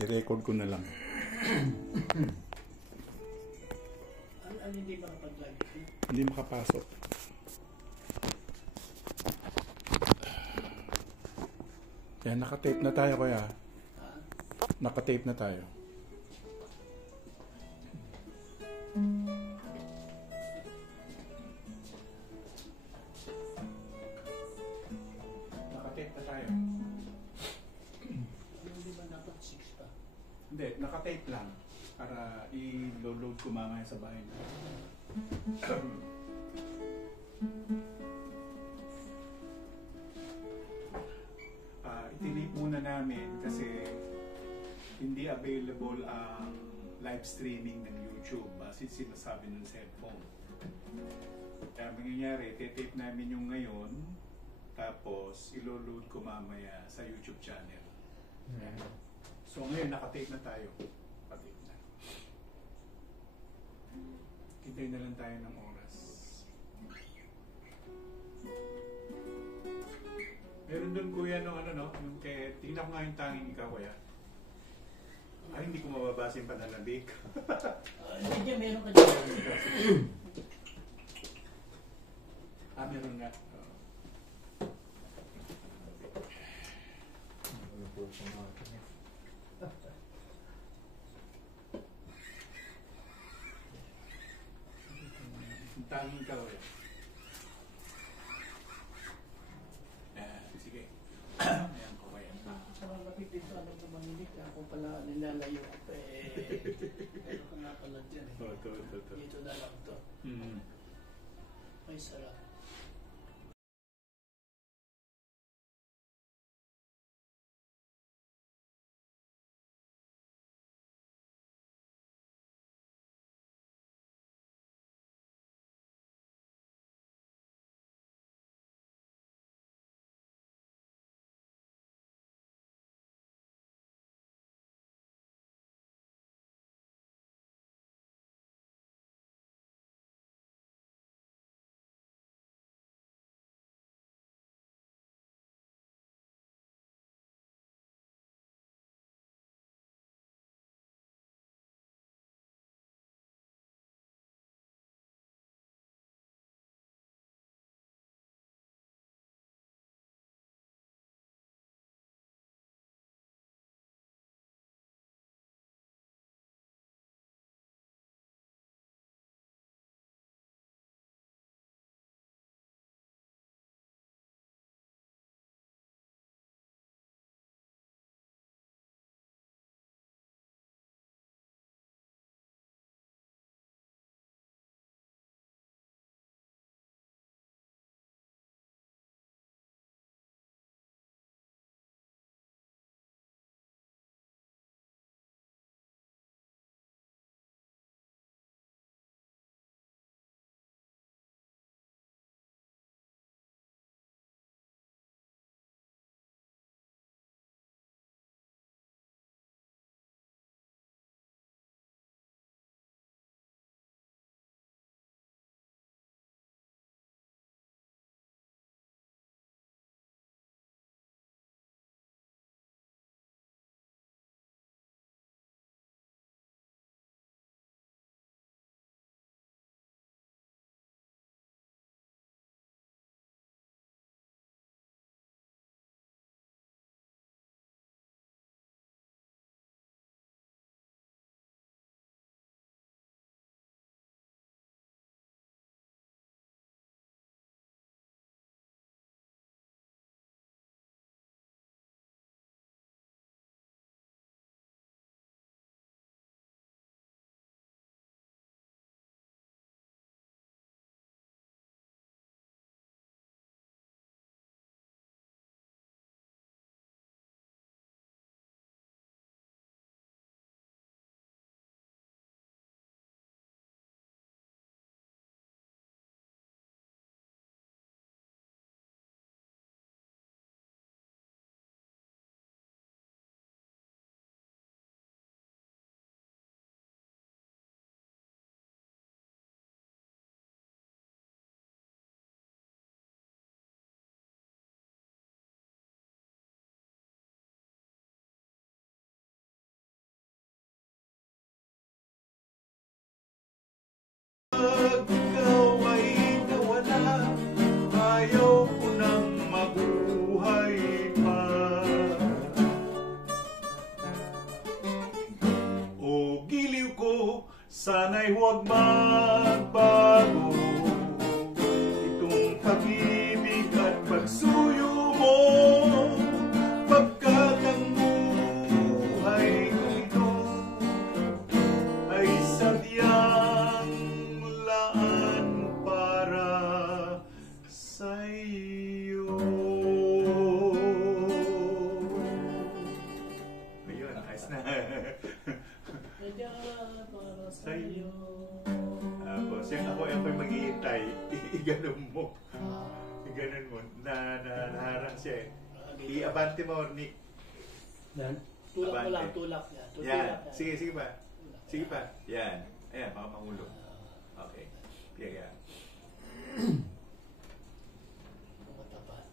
I-record ko na lang. Ano hindi makapag-live? Hindi makapasok. Kaya nakatape na tayo kuya. Nakatape na tayo. Nakatape na tayo. Hindi ba dapat 6 pa? Hindi, nakatape lang. Para i-load ko mamaya sa bahay na. Itinip muna namin kasi hindi available ang live streaming ng YouTube kasi sinasabi ng cellphone. Kaya mangyayari, titape namin yung ngayon tapos ilo-load ko mamaya sa YouTube channel. So ngayon nakatape na tayo. Patape na. Hintay na lang tayo ng oras. Meron doon kuya no ano no, yung tingnan ko nga yung tanging ikaw kuya. Ay, hindi ko mababasa yung pananabik. Hindi, meron ka dyan. Meron nga. Yung tanging ikaw kuya. Sige. Ayan ko kaya. Parang lapit dito, alam na maninig ako pala nilalayo ako meron ka nga pala dyan Dito na lang to. May sarap. Sana'y huwag magbago itong pag-ibig at pagsuyo mo, pagkat ang buhay ko ito ay sadyang laan para sa iyo. Ayun, ayos na. Sa'yo. Tapos, yung ako'y maghihintay, iganon mo. Iganon mo. Naharang siya eh. I-abante mo, Nick. Tulak mo lang, tulak niya. Yan. Sige, sige pa. Sige pa. Yan. Ayan, baka mangulo. Okay. Yan. Matapat.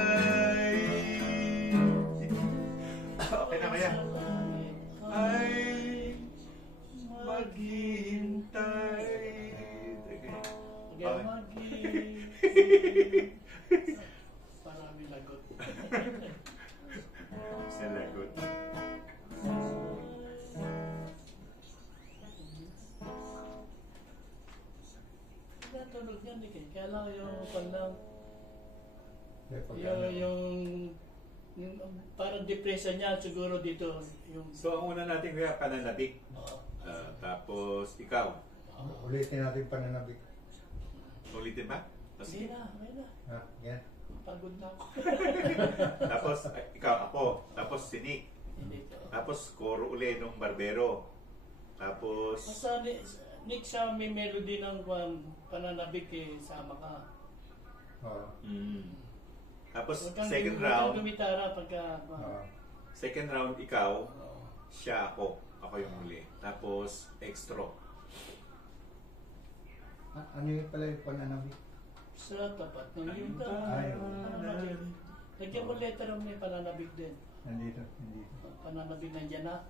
Maghihintay. Okay na kaya? Ay maghihintay. Okay, parami lagot. Sa lagot. Tunog yan eh. Kaya lang yung panlang yung parang depression niya siguro dito yung So ang una natin kaya pananabik. Tapos ikaw. Ulitin natin pananabik. Ulitin ba? Hindi na, hindi na. Yan. Pagod na ako. Tapos ikaw, ako. Tapos si Nick. Hindi po. Tapos koro uli nung barbero. Tapos Basta Nick siya may melody ng pananabik eh, sama ka. Oo. Tapos Huwag kang second huwag round. kang gumitara pagka Second round ikaw, Oo. siya ako. Ako yung huli. Tapos extra. Ano yung pala yung pananabik? Sa tapat ng yuta. Ay, Lagyan mo letter ng may pananabig din. Nandito, nandito. Pananabig nandiyan na.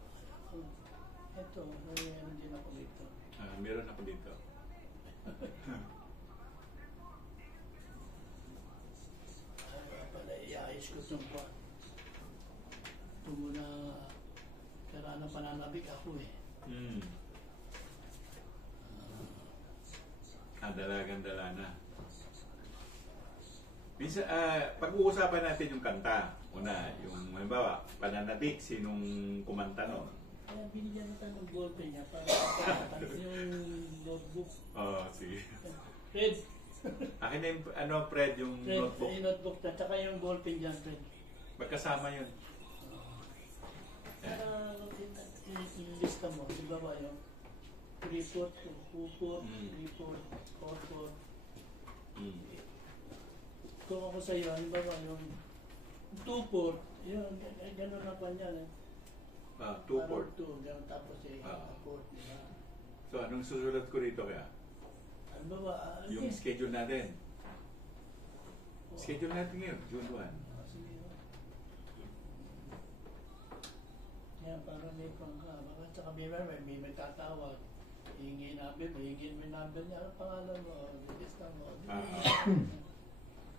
Ito, ano din ako dito. Meron ako dito. Pala, iayos ko itong buwan. Ito muna, kailangan ng pananabig ako eh. Dalagang-dala na. Minsan, pag-uusapan natin yung kanta. Una, yung, halimbawa, pananabik, sinong kumanta no? Kaya binigyan natin ng ballpen niya para yung notebook. Sige. Fred, Akin na yung, Fred, yung Fred, notebook. yung notebook na, tsaka yung ballpen dyan, Fred. Magkasama yun. Para ilista mo, di ba ba yung report, report, report, report. Kung ako sa'yo, di ba ba yung two-port, yun, gano'n na pa niyan. 2-port. Gano'n tapos port, di ba? So, anong susulat ko rito kaya? Ano ba? Yung schedule natin. Schedule natin ngayon, June 1. Yan, para may pangka. Baka tsaka may tatawag. Hingin namin, hingin mo yung number niya. Ano pangalan mo? Lista mo.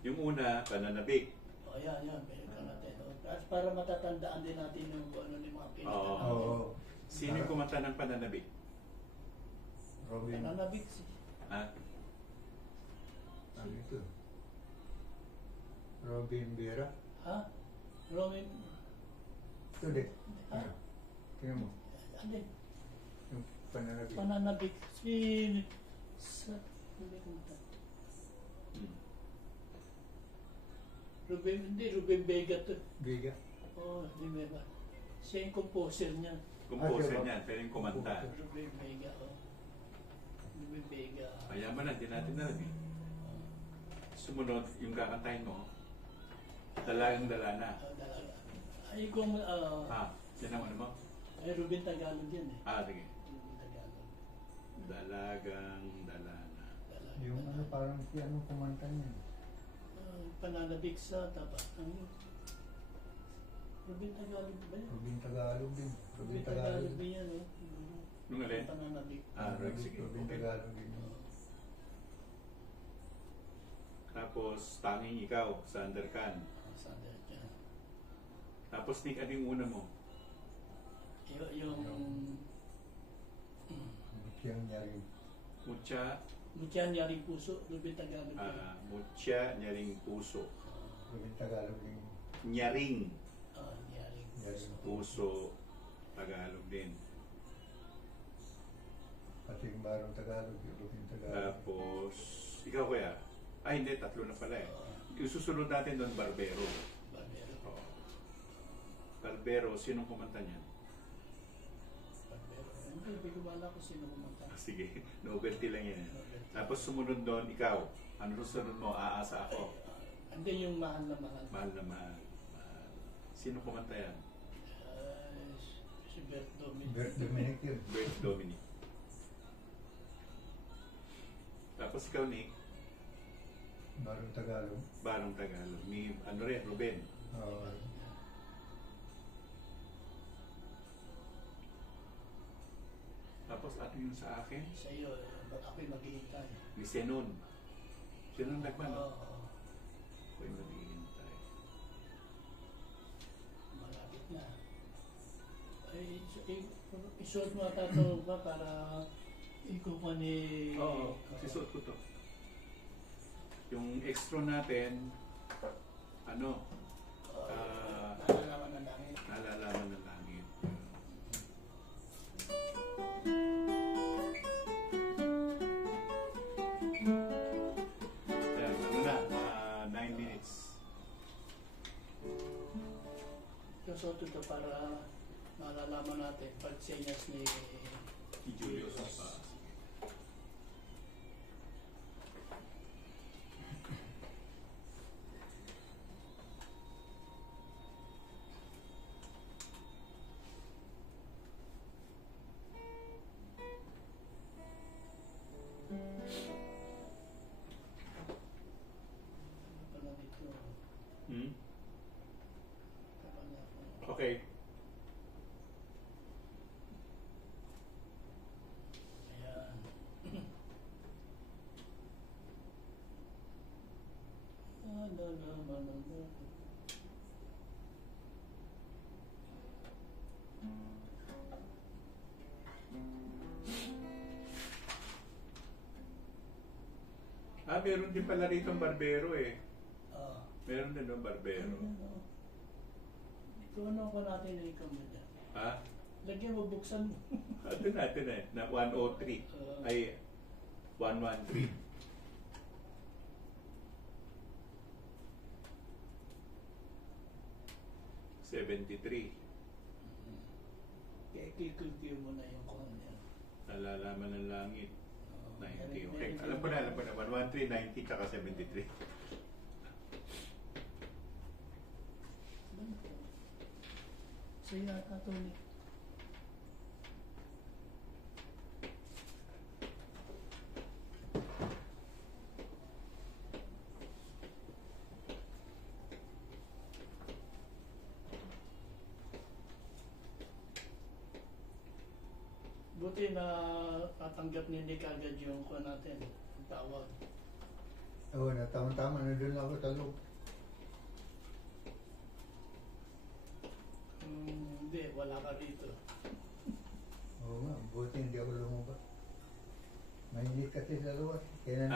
Yung una, pananabik. Yan. Meron ka natin. At para matatandaan din natin yung ano ni mga pinita natin. Oo. Sino yung kumanta ng pananabik? Robin. Pananabik si. Ano ito? Robin Vera. Ha? Robin. Ito din. Ha? Tingnan mo. Ano? Yung pananabik. Pananabik. Sa... Ruben Vega to. Vega. Oo, di ba? Siya yung composer niya. Composer niyan, pero yung kumanta. Ruben Vega, Ruben Vega. Mayaman na, di natin na rin. Sumunod, yung kakantahin mo, dalagang-dala na. Dalaga. Ay, kung... Yan ang ano mo? Ay, Ruben Tagalog yan eh. Sige. Ruben Tagalog. Dalagang-dala na. Dalaga. Yung ano parang si ano kumanta niya. Pananabik sa tapat. Ruben Tagalog ba yan? Robin Tagalog din. Ruben Tagalog din yan, Nung alin? Pananabik. Right, sige. Robin Okay. Tagalog din. Tapos, Tanging Ikaw, sa Undercan. Sander dyan. Tapos, Nick, ano yung una mo? Yung... Siyang niya rin. Mutya, Mutyan Yaring Puso, Ruben Tagalog din. Mutya, Nyaring Puso. Robin Tagalog din. Nyaring Yaring Yaring Puso, Tagalog din. Pati yung Barong Tagalog, yung Robin Tagalog. Tapos, ikaw kaya? Hindi, tatlo na pala eh. Yung susunod natin doon, Barbero. Barbero. Oo. Barbero, sinong kumanta niyan? Barbero. Hindi ko wala ko sino kumanta. Sige, novelty lang yan. Tapos sumunod doon, ikaw. Ano susunod mo? Aasa ako. Hindi yung mahal na mahal. Mahal na mahal. Mahal. Sino kumanta yan? Si Bert Dominic. Bert Dominic yun. Bert Dominic. Tapos ikaw, Nick, Barong Tagalog. Barong Tagalog. Ni, ano rin, Ruben. Oo. Tapos ano yung sa akin? Sa iyo, ako'y maghihintay. Ni Senon. Senon Nagman. Oo. Ako'y maghihintay. Malapit na. Ay, isuot mo tatanong ka para ikaw pa ni... Oo, sisuot ko to. Yung extra natin, ano, nalalaman ng langit. nalalaman ng langit. Yan, ano na, 9 minutes. Isuot ito para malalaman natin pag-senyas ni Julius. pala dito. nalaman ng buhay. Meron din pala rito barbero eh. Ah. Meron din ng barbero. Ito ano pa natin na ikaw mo dyan? Ha? Lagyan mo, buksan mo. Ito na, na 103. Ay, 113. '73. Kaya kikultiyo mo na yung kanya. Nalalaman ng langit. 90. Okay. Alam ko na. 113, 90, tsaka 73. So yata ito ni. Buti na tatanggap niya kagad yung kuha natin, yung tawag. Oo, na tama-tama. Nandun ako sa loob. Hindi, wala ka rito. Oo nga, buti hindi ako lumabas. Mainit kasi sa labas. Kaya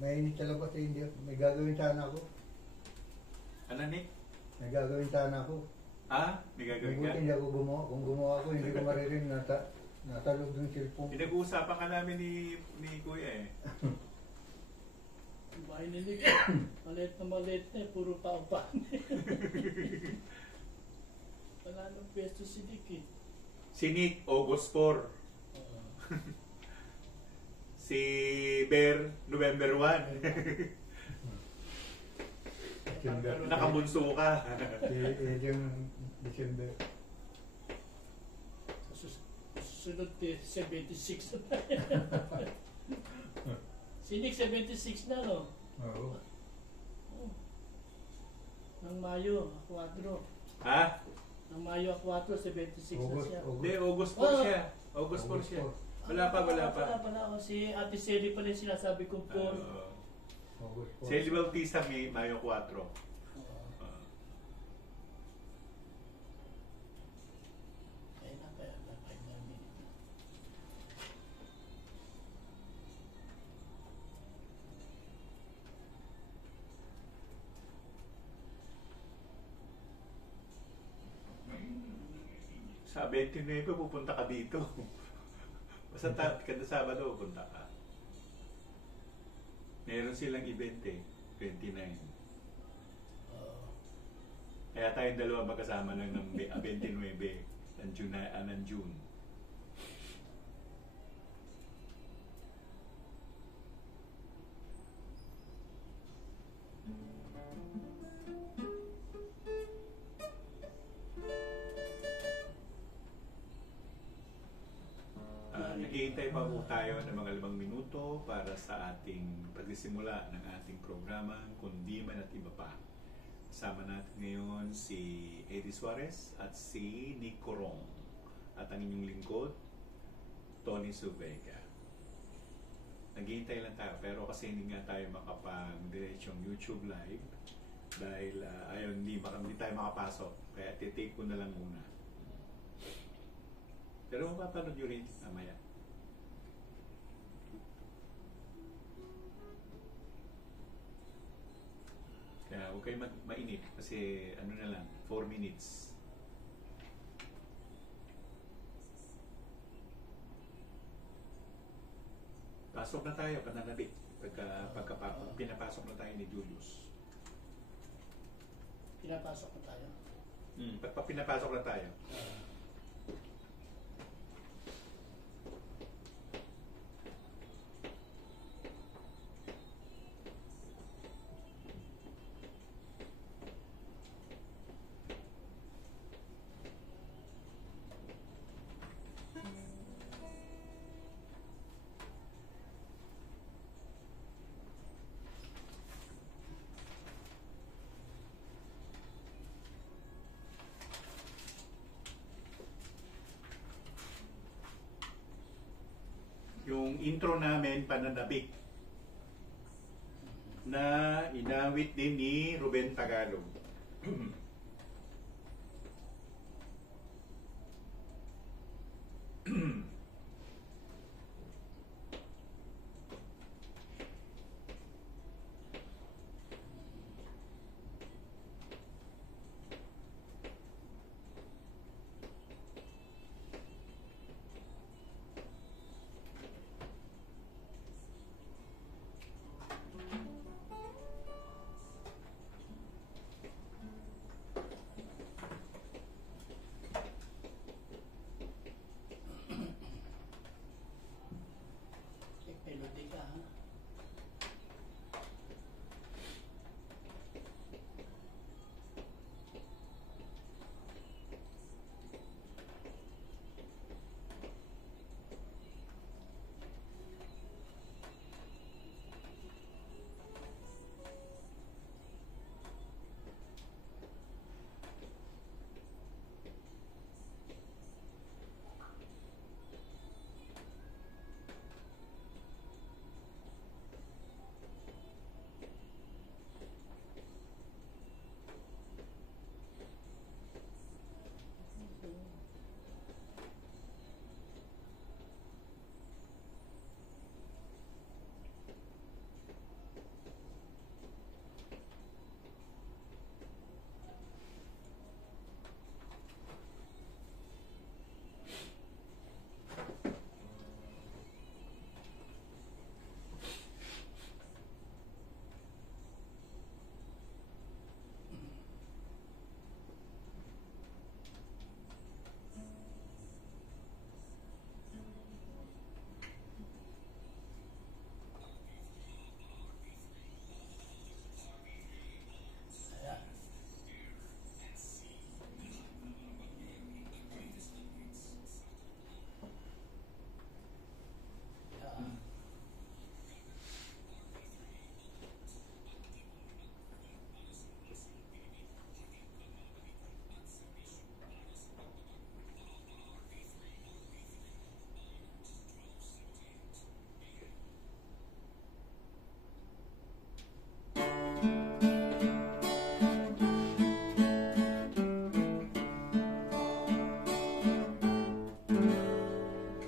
mainit sa labas eh, hindi. May gagawin sana ako. Ano, Nick? May gagawin sana ako. May gagawin ka? Buti hindi ako gumawa. Kung gumawa ako, hindi ko maririnig nasa loob ng cellphone. Pinag-uusapan ka namin ni Kuya eh. Bahay nilig. Maliit na eh, puro paupahan. Wala nang pesto si Nick eh. Si Nick, August 4. Si Bear, November 1. December. Nakabunso ka. Yung December. Susunod 76 na tayo. Si Nick 76 na, no? Oo. Ng Mayo, 4. Ng Mayo 4, 76 na siya. Hindi, August 4 siya. August 4 siya. Wala pa. Wala. Si Ate Sally pa rin sinasabi kong 4. August 4. Si Eli Bautista, Mayo 4. Sa 29 pupunta ka dito. Basta kada Sabado pupunta ka. Meron silang event eh, 29. Kaya tayong dalawa magkasama lang ng 29 ng June. Naghihintay pa po tayo ng mga 5 minuto para sa ating pagsisimula ng ating programa, Kundi Man at Iba Pa. Kasama natin ngayon si Eddie Suarez at si Nick Corong. At ang inyong lingkod, Tony Subega. Naghihintay lang tayo, pero kasi hindi nga tayo makapag-diretsong YouTube live dahil hindi tayo makapasok. Kaya titake ko na lang muna. Pero mapapanood nyo rin mamaya. Kaya huwag kayo mainip kasi ano na lang, 4 minutes. Pasok na tayo, pananabik. Pagka pinapasok na tayo ni Julius. Pinapasok na tayo? Pag pinapasok na tayo. Yung intro namin, pananabik. na inawit din ni Ruben Tagalog. Melody ka, ha?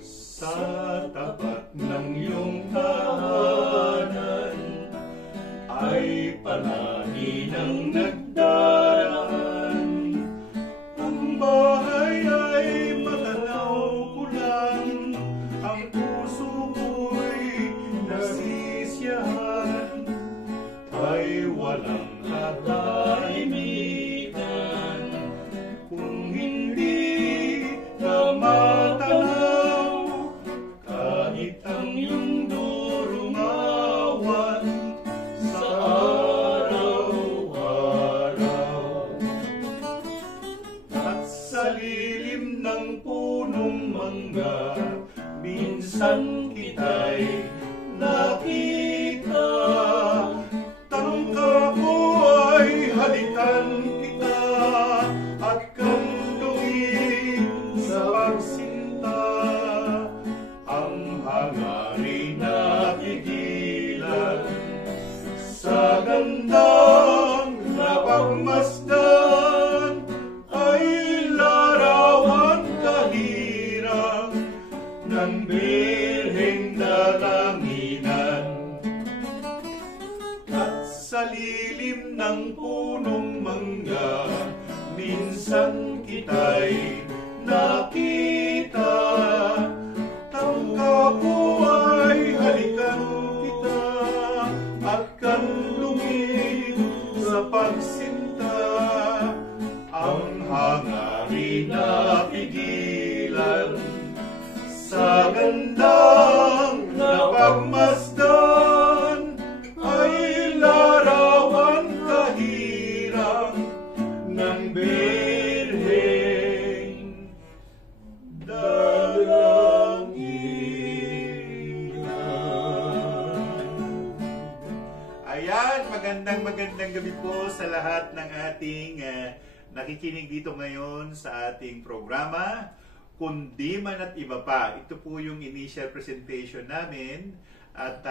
Sa tapat ng iyong tahanan ay palagi nang nagdaraan. Ang bahay ay matanaw ko lang, ang puso ko'y nasisiyahan, ay walang katahimikan kung hindi ka matanaw. Kahit ang iyong durungawan sa araw-araw, at sa lilim ng punong mangga, minsan kita'y nakita. Tangka ko ay halikan kita at kandungin sa pagsinta. Ang hangarin na pigilan sa gandang napagmasdan ay larawan kahirap ng Birheng Dalanginan. At sa lilim ng punong mangga, minsan kita'y nakita. Tangka ko ay halikan kita at kanlungin sa pagsinta. Ang hangarin na pigilan sa gandang napagmasdan ay larawan kahirap ng Birheng Dalanginan. Ayan, magandang gabi po sa lahat ng ating nakikinig dito ngayon sa ating programa, Kundi Man at Iba Pa. Ito po yung initial presentation namin At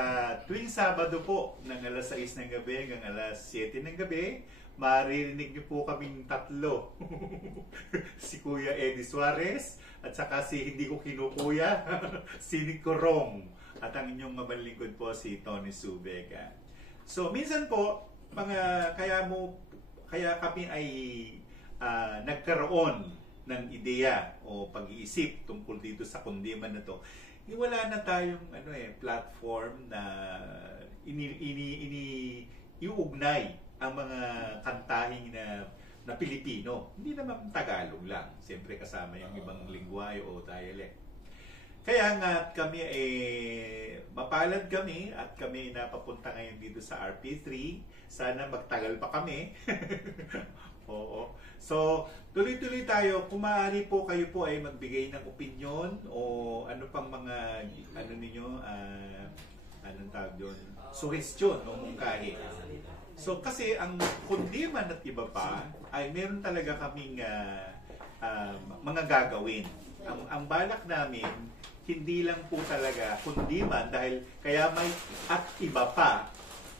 tuwing Sabado po, ng alas 6 ng gabi hanggang alas 7 ng gabi, maririnig niyo po kaming tatlo. Si Kuya Eddie Suarez, at saka si hindi ko kinukuya, si Nico Rong. At ang inyong mabalingkod po si Tony Subega. So, minsan po, kaya kami ay nagkaroon ng ideya o pag-iisip tungkol dito sa kundiman na to. Wala na tayong platform na iuugnay ang mga kantahing na Pilipino. Hindi naman Tagalog lang. Siyempre kasama yung ibang lingwahe o dialect. Kaya nga kami mapalad kami at kami napapunta ngayon dito sa RP3. Sana magtagal pa kami. Oo. So, tuloy-tuloy tayo. Kung maaari po kayo po ay magbigay ng opinion o ano pang mga anong tawag doon? Suggestion o mungkahi. So, kasi ang kundiman at iba pa ay meron talaga kaming mga gagawin. Ang balak namin, hindi lang po talaga kundiman dahil kaya may at iba pa.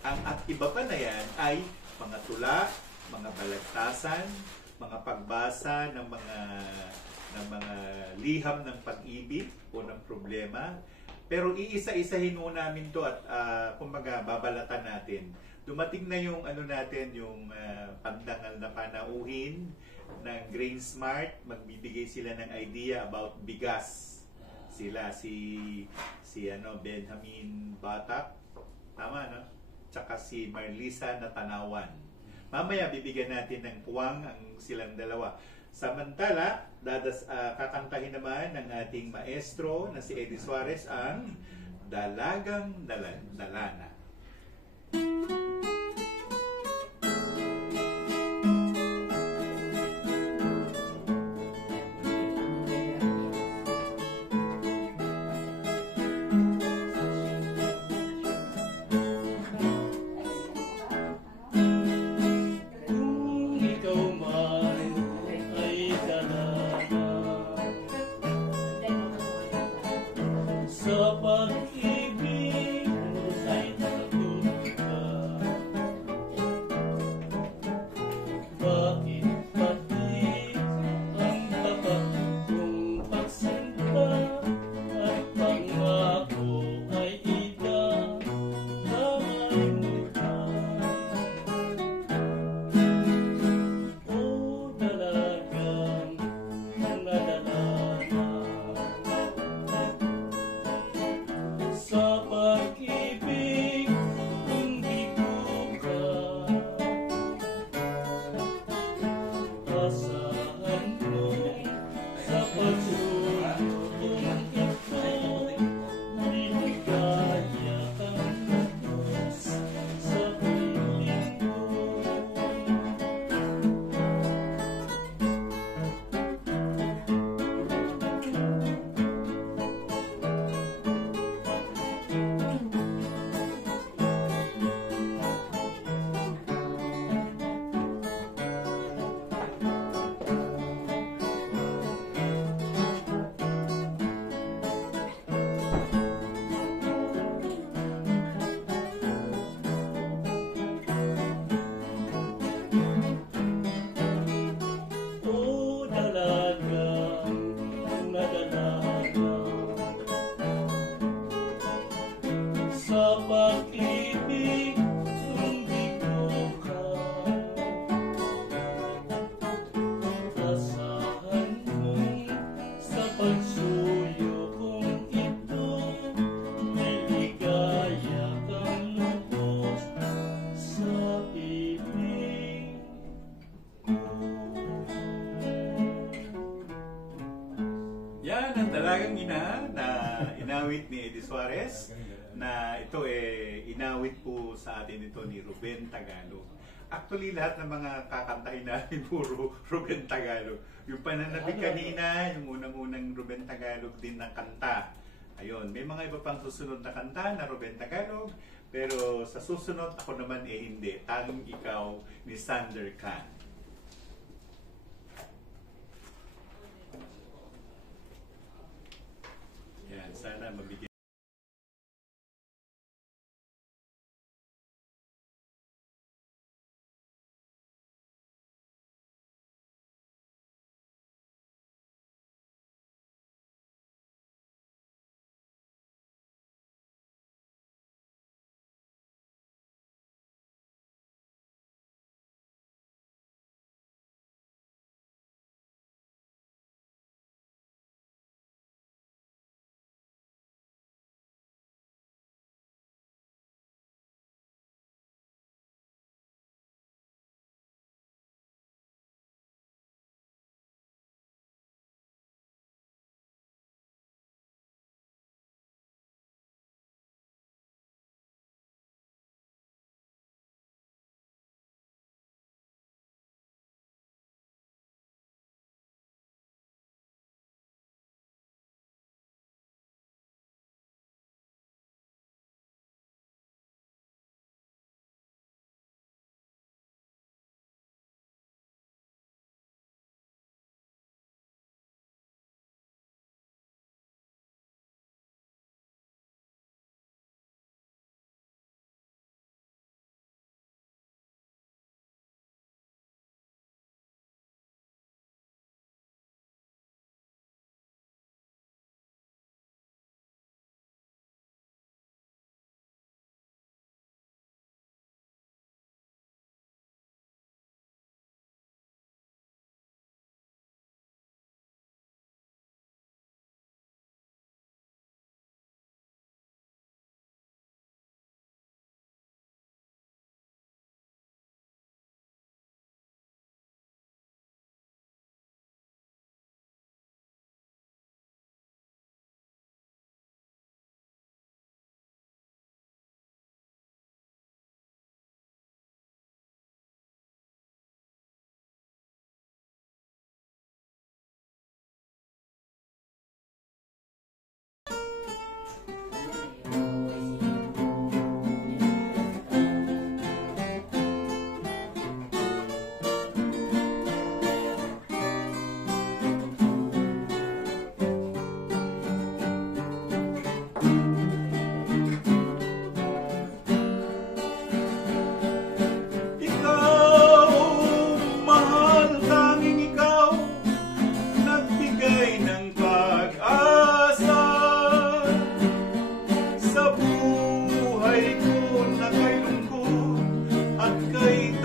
Ang at iba pa na yan ay mga tula, mga balagtasan, mga pagbasa ng mga liham ng pag-ibig o ng problema. Pero iisa-isahin mo namin to at kumbaga babalatan natin. Dumating na yung yung pandangal na panauhin ng Grain Smart. Magbibigay sila ng idea about bigas. Sila si Benjamin Batak, tama no? Tsaka si Marlisa Natanawan. Mamaya bibigyan natin ng puwang ang silang dalawa. Samantala, kakantahin naman ng ating maestro na si Eddie Suarez ang Dalagang Dalana. Sa pag-ibig ay takot ka. Bakit pati ang tapat kong pagsinta at pangako ay idamay mo pa? O dalagang nadalana sa pag-ibig, hindi ko ka asahan mo sa pagsuyo kung ito niligaya kang lubos sa piling ko. O dalagang nadalana sa pag-ibig, hindi ko ka asahan mo sa pagsuyo kung ito niligaya kang lubos sa ibig. Yan ang Dalagang Ina na inawit ni Eddie Suarez, na ito inawit po sa atin ito ni Ruben Tagalog. Actually, lahat ng mga kakantahin natin puro Ruben Tagalog. Yung Pananabik kanina, yung unang-unang Ruben Tagalog din na kanta. Ayun, may mga iba pang susunod na kanta na Ruben Tagalog, pero sa susunod ako naman hindi. Tanging Ikaw ni Sander Khan. Yan, sana mabigyan.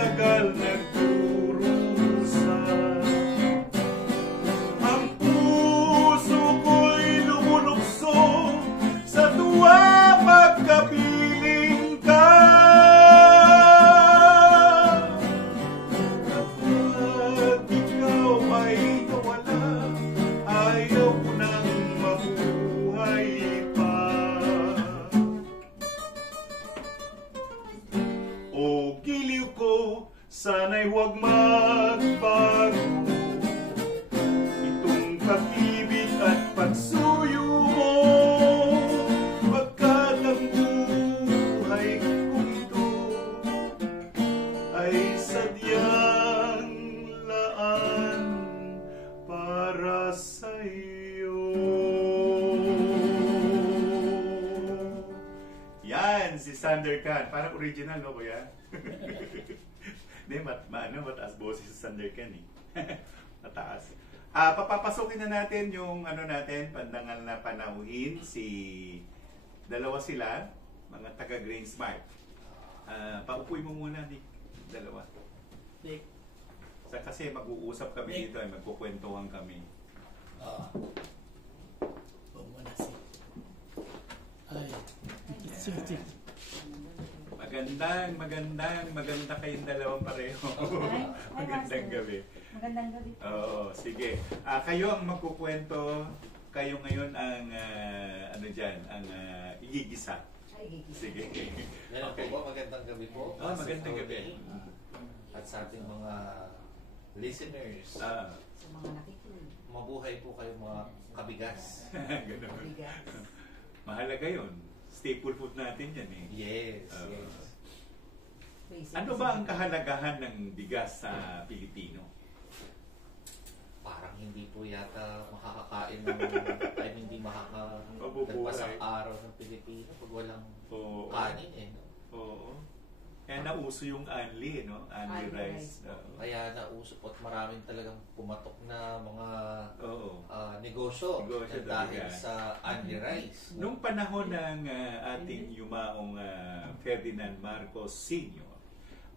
matagal nagdurusa. Ang puso ko'y lumulukso sa tuwa pagkapiling ka. Kapag ikaw ay nawala, ayaw ko nang mabuhay pa. O giliw ko, sana'y huwag magbago itong pag-ibig at pagsuyo mo, pagkat ang buhay kong ito ay sadyang laan para sa iyo. Yan, si Sander Khan. Parang original, no, kuya? Hindi, mataas boses si Sander Khan, eh. Mataas. Papapasukin na natin yung natin, pandangal na panauhin. Dalawa sila, mga taga Grain Smart. Paupuin mo muna, Nick. Dalawa. Nick. Kasi mag-uusap kami dito, magkukwentuhan kami. Muna si. Ay. Sige. Maganda kayong dalawang pareho. Magandang gabi. Magandang gabi. Oo, sige. Kayo ang magkukwento. Kayo ngayon ang igigisa. Ay, gigis. Sige. Yan Okay. po, magandang gabi po. Magandang gabi. At sa ating mga listeners, Ah, Sa mga nakikinig. mabuhay po kayo mga kabigas. ganun. Bigas. Mahalaga yun. Staple food natin yan eh. Yes, Oo. yes. Basic. Ano ba ang kahalagahan ng bigas sa Pilipino? Parang hindi po yata makakakain ng, hindi Mabubuhay. makakagpasang araw ng Pilipino pag walang Oo. kanin eh. No? Oo. Kaya nauso yung anli, no? Anli Anli rice. rice. Oo. Kaya nauso po at maraming talagang pumatok na mga Oo. negosyo Negosyo dahil talaga. sa Andy Rice. Nung panahon ng ating yumaong Ferdinand Marcos Sr.,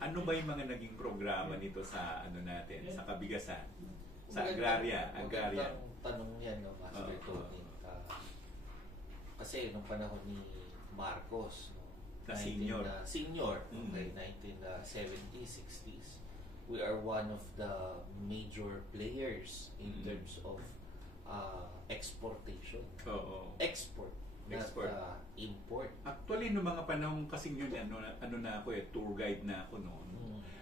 ano ba yung mga naging programa nito sa natin, sa kabigasan? Sa agrarya. Magandang tanong yan, no, Master Oo. Tony. Kasi nung panahon ni Marcos, no, Na senior. Senior, Mm. okay, 1970s, 60s, we are one of the major players in Mm. terms of exportation. Oo. Export, Export. not import. Actually, nung mga panahon kasing yun, na ako tour guide na ako noon.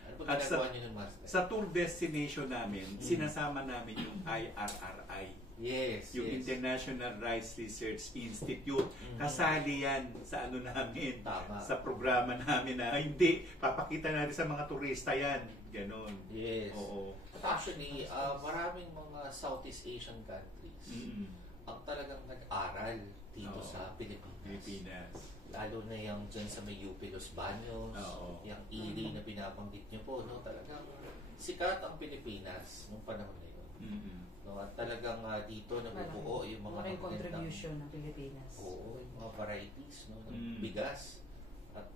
Ano ba At ginagawa niyo nun, Master? Sa tour destination namin, sinasama namin yung IRRI. Yes, Yung yes. International Rice Research Institute. Kasali yan sa namin. Tama. Sa programa namin na hindi, papakita natin sa mga turista yan. Ganon. Yes. Oo. At actually, maraming mga Southeast Asian countries Mm-mm. ang talagang nag-aral dito Oo. sa Pilipinas. Pilipinas. Lalo na yung dyan sa may UP Los Baños, Oo. yung Iri na binabanggit nyo po, no? Talagang sikat ang Pilipinas nung panahon na yun. Mm-mm. No? At talagang dito nabubuo yung mga Malaking magagandang- contribution ng Pilipinas. Oo, yung mga varieties no, ng Mm. bigas. At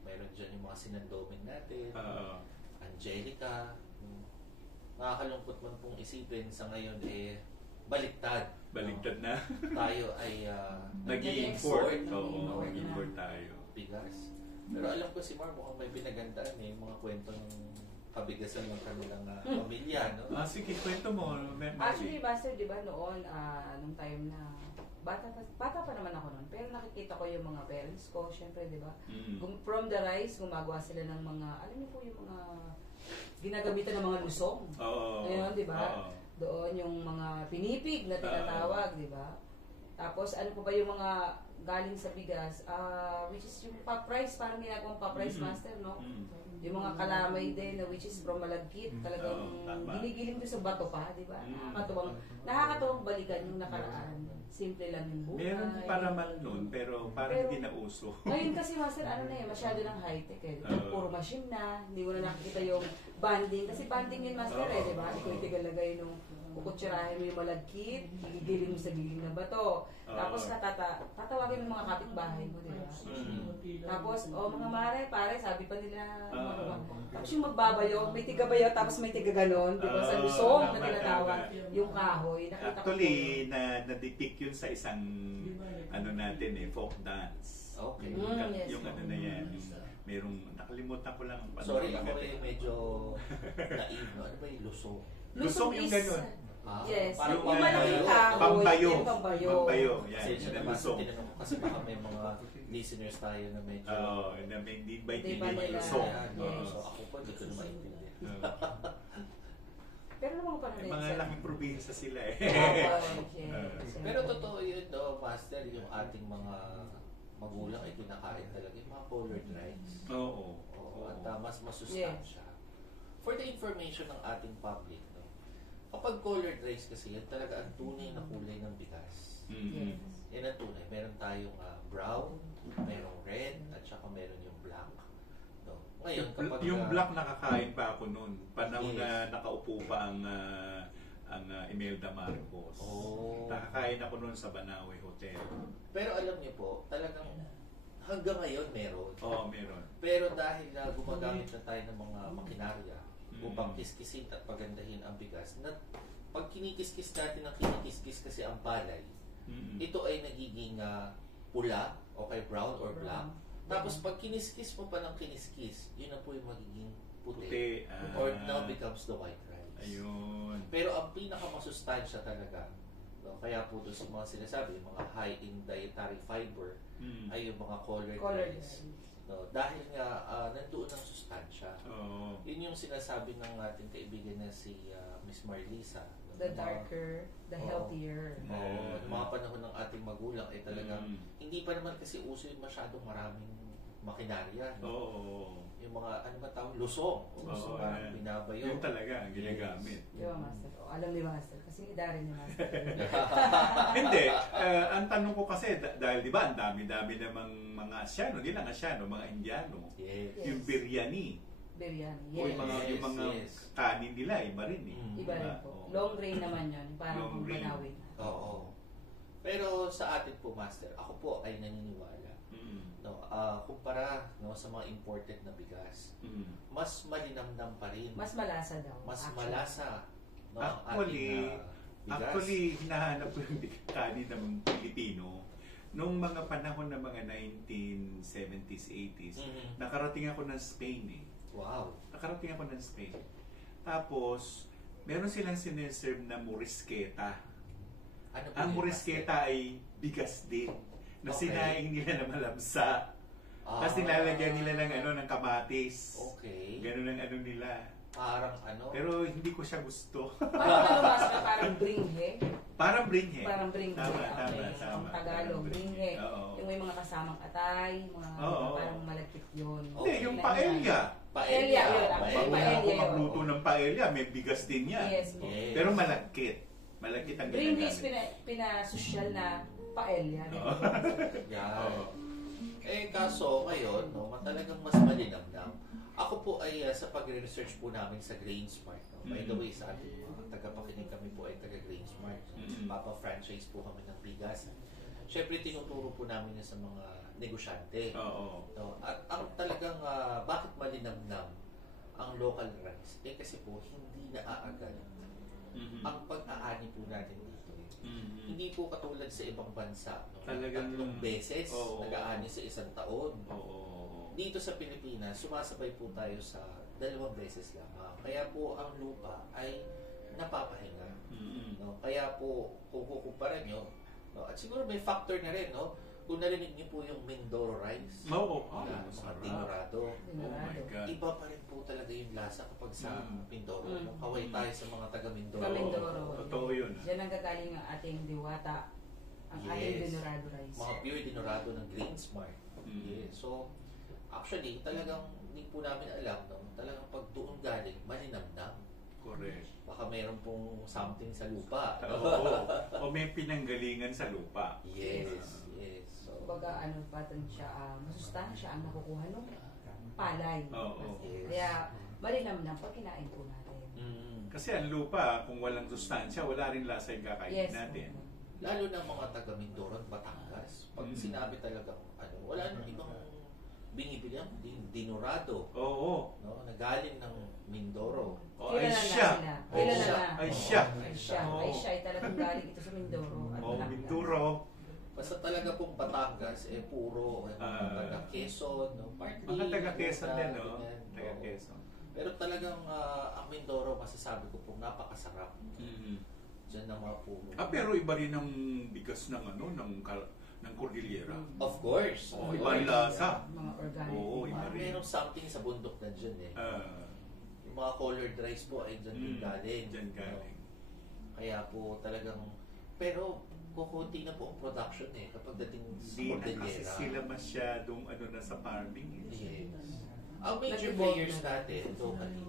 meron dyan yung mga sinandomin natin, Oo. Angelica. Nakakalungkot man pong isipin sa ngayon baliktad. Baligtad na. Tayo ay Nag-i-import. Nag-i-import. Oo, Nag-i-import nag-import na. tayo. bigas. Pero alam ko si Mar mukhang may pinagandaan mga kwento ng kabigasan ng kanilang pamilya, no? Sige, kwento mo. Actually, Master, di ba noon, nung time na bata pa naman ako noon, pero nakikita ko yung mga parents ko, syempre, di ba? From the rice, gumagawa sila ng mga, alam niyo po yung mga ginagamitan ng mga lusong. Oo. Ngayon, di ba? Oo. Doon yung mga pinipig na tinatawag, di ba? Tapos ano po ba yung mga galing sa bigas, which is yung pop rice, parang ginagawang pop rice, Master, no? Yung mga kalamay din, which is from Malagkit, talagang Oo, tama. ginigiling doon sa bato pa, di ba? Nakakatuwang balikan yung nakaraan. Simple lang yung buhay. Meron pa naman nun, pero parang hindi na uso. Ngayon kasi, Master, masyado ng high-tech eh. Puro machine na, hindi mo na nakikita yung banding. Kasi banding yun, Master, di ba? Ikaw yung tigalagay nung kukutsurahin mo yung malagkit, gigilin mo sa giling na bato. Tapos tatawagin mo mga kapitbahay mo, di ba? Tapos, mga mare, pare, sabi pa nila, tapos yung magbabayo, may tigabayo, tapos may tiga ganon, di ba? Sa Luzon na tinatawag, yung kahoy. Actually, na-depict yun sa isang, folk dance. Okay. Yung ano na yan, merong, nakalimutan ko lang. Sorry, ako medyo naive, no? Ano ba yung lusong? Lusong yung ganun. Yes. Parang Yung malaking kahoy. Pambayo. Yung pambayo. Yan, Kasi yun ang naman, lusong. tinanong ko kasi baka may mga listeners tayo na medyo... Hindi ba Hindi hindi ba nila- lusong? Yes. So ako po, hindi ko na maintindihan. Pero mga panahon Mga laking probinsya sila eh. Pero totoo yun, no, Master, yung ating mga magulang ay kinakain talaga yung mga colored rice. Oo. At mas masustansya. For the information ng ating public, no, kapag colored rice kasi yan talaga ang tunay na kulay ng bigas. Mm-hmm. Yan ang tunay. Meron tayong brown, merong red, at saka meron yung black. No? Ngayon, kapag... Yung black nakakain pa ako noon. Panahon Yes. na nakaupo pa ang Imelda Marcos. Oh. Nakakain ako noon sa Banawe Hotel. Pero alam niyo po, talagang hanggang ngayon meron. Oo, meron. Pero dahil gumagamit na tayo ng mga makinarya upang kiskisin at pagandahin ang bigas, na pag kinikiskis natin ang kinikiskis kasi ang palay, ito ay nagiging pula, okay, brown or black. Tapos pag kiniskis mo pa ng kiniskis, yun na po yung magiging puti. Or now becomes the white rice. Ayun. Pero ang pinakamasustansya talaga, no, kaya po doon sa mga sinasabi, yung mga high in dietary fiber, ay yung mga colored rice. No, dahil nga nandoon ang sustansya. Yun yung sinasabi ng ating kaibigan na si Miss Marlisa. The darker, the healthier. Yung mga panahon ng ating magulang ay talagang hindi pa naman kasi uso yung masyadong maraming makinarya. No? Yung mga, ano ba tawag? Lusong. So, parang binabayo. Yun talaga ang ginagamit. Di ba, Master? Alam ni Master. Kasi idari ni Master. Hindi. Ang tanong ko kasi, dahil di ba, ang dami-dami namang mga Asyano, hindi lang Asyano, mga Indiano. Yes. Yung biryani. Biryani. O yung mga kanin nila, iba rin eh. Iba rin po. Long grain naman yun. Parang Long grain. Banawi. Oo. Pero sa atin po, Master, ako po ay naniniwala. No, kumpara sa mga imported na bigas, mas malinamnam pa rin. Mas malasa daw. Mas malasa. No, Actually, bigas. Actually, hinahanap ko yung kanin ng Pilipino. Noong mga panahon ng mga 1970s, 80s, nakarating ako ng Spain eh. Wow. Nakarating ako ng Spain. Tapos, meron silang sineserve na morisqueta. Ano po Ang yun, morisqueta ay bigas din. Na Okay. sinaing nila na malamsa. Tapos nilalagyan nila ng kamatis. Okay. Ganun ang ano nila. Parang ano? Pero hindi ko siya gusto. Parang Master, parang bringhe. Parang bringhe. Parang bringhe. Tama, Okay. tama. Ang Tagalog, bringhe. Oo. Yung may mga kasamang atay, mga parang malagkit yun. Hindi, yung paella. Paella, yun. Pag Paella, ako yun. magluto ng paella, may bigas din yan. Yes. Yes. Pero malagkit. Malagkit ang Bringhe is ginagamit. pinasosyal na paella. Yan. Kaso ngayon, talagang mas malinamnam. Ako po ay sa pagre-research po namin sa GrainSmart. By the way, sa ating mga tagapakinig kami po ay taga-GrainSmart. Papa-franchise po kami ng bigas. Siyempre, tinuturo po namin yan sa mga negosyante. At ang talagang, bakit malinamnam ang local rice? Kasi po, hindi naaagal ang pag-aani po natin dito. Hindi po katulad sa ibang bansa. Talagang 3 beses nag-aani sa isang taon. Dito sa Pilipinas, sumasabay po tayo sa 2 beses lamang. Kaya po ang lupa ay napapahinga. Kaya po, kung kukumpara nyo, at siguro may factor na rin, kung narinig niyo po yung Mindoro rice, mga Dinorado, Oh my God. iba pa rin po talaga yung lasa kapag sa Mindoro. Kaway tayo sa mga taga Mindoro. Sa Mindoro. Totoo yun. Diyan ang gagaling ang ating diwata, ang ating Dinorado rice. Mga pure Dinorado ng GrainSmart. Yes. So, actually, talagang hindi po namin alam, talagang pag doon galing, malinamnam. Correct. Baka mayroon pong something sa lupa. O may pinanggalingan sa lupa. Yes. So, Kumbaga, pa siya, masustansya ang nakukuha nung palay. Oo. Yes. Kaya, malinamnam pag kinain po natin. Kasi ang lupa, kung walang sustansya, wala rin lasa yung kakainin natin. Lalo na mga taga Mindoro at Batangas. Pag sinabi talagang wala nang ibang binibili ang dinurado. Oo. No, na galing ng Mindoro. Ay siya. Ay siya Oo. ay talagang galing ito sa Mindoro. At Batangas. Mindoro. Basta talaga pong Batangas, puro mga taga Quezon, no? Partly, Mga taga Quezon din, no? ganyan. Taga Oo. Quezon. Pero talagang ang Mindoro, masasabi ko pong napakasarap. Diyan na mga puno. Pero iba rin ang bigas ng ng Cordillera. Of course. Oh, iba ang lasa. Mga organic. Oo, iba rin. Merong something sa bundok na dyan yung mga colored rice po ay dyan din galing. Dyan galing. Kaya po talagang, pero kukunti na po ang production kapag dating sa Hindi na kasi Cordillera. sila masyadong na sa farming. Yes. Ang major Nag-evolve players na. natin, locally,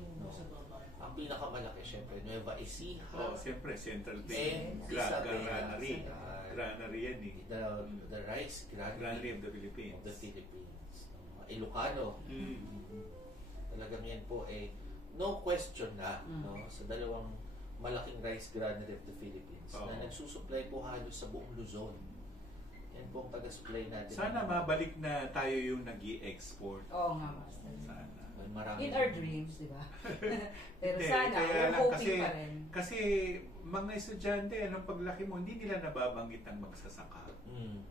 ang pinakamalaki syempre, Nueva Ecija, Siyempre, Central and Bay. Isabela, Granary. Granary yan eh. the rice Granary granary of the Philippines. of the Philippines. Mga Ilocano. Talagang yan po no question na sa dalawang malaking rice granary of the Philippines na nagsusupply po halos sa buong Luzon. Yan po ang taga-supply natin. Sana mabalik na tayo yung nag-i-export. Oo nga, Master. Sana. Marami In our dreams, di ba? Pero Hindi, sana, kaya we're lang hoping pa rin. Kasi mga estudyante, anong paglaki mo, hindi nila nababanggit ang magsasaka.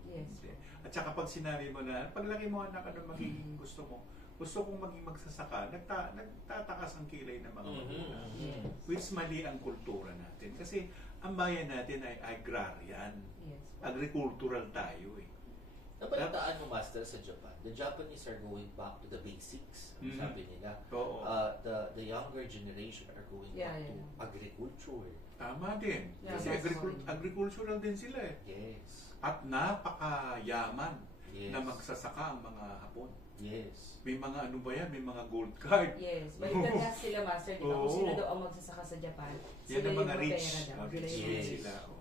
Yes. At saka pag sinabi mo na, paglaki mo anak, ano magiging gusto mo? Gusto kong maging magsasaka, nagtatakas ang kilay ng mga magulang. Yes. Which mali ang kultura natin. Kasi ang bayan natin ay agrarian. Yes. Agricultural tayo eh. Napalitaan mo, Master, sa Japan. The Japanese are going back to the basics, sabi nila. Oo. The younger generation are going back to agriculture. Tama din. Yeah, Kasi that's correct. agricultural din sila eh. Yes. At napakayaman Yes. na magsasaka ang mga Hapon. Yes. May mga ano ba yan? May mga gold card. Yes. Balikan nga sila, Master. Di ba? Kung Oo. sino daw ang magsasaka sa Japan, Yan sila ang yung mga rich. pera daw. Sila Rich yung Yes. sila. Oo.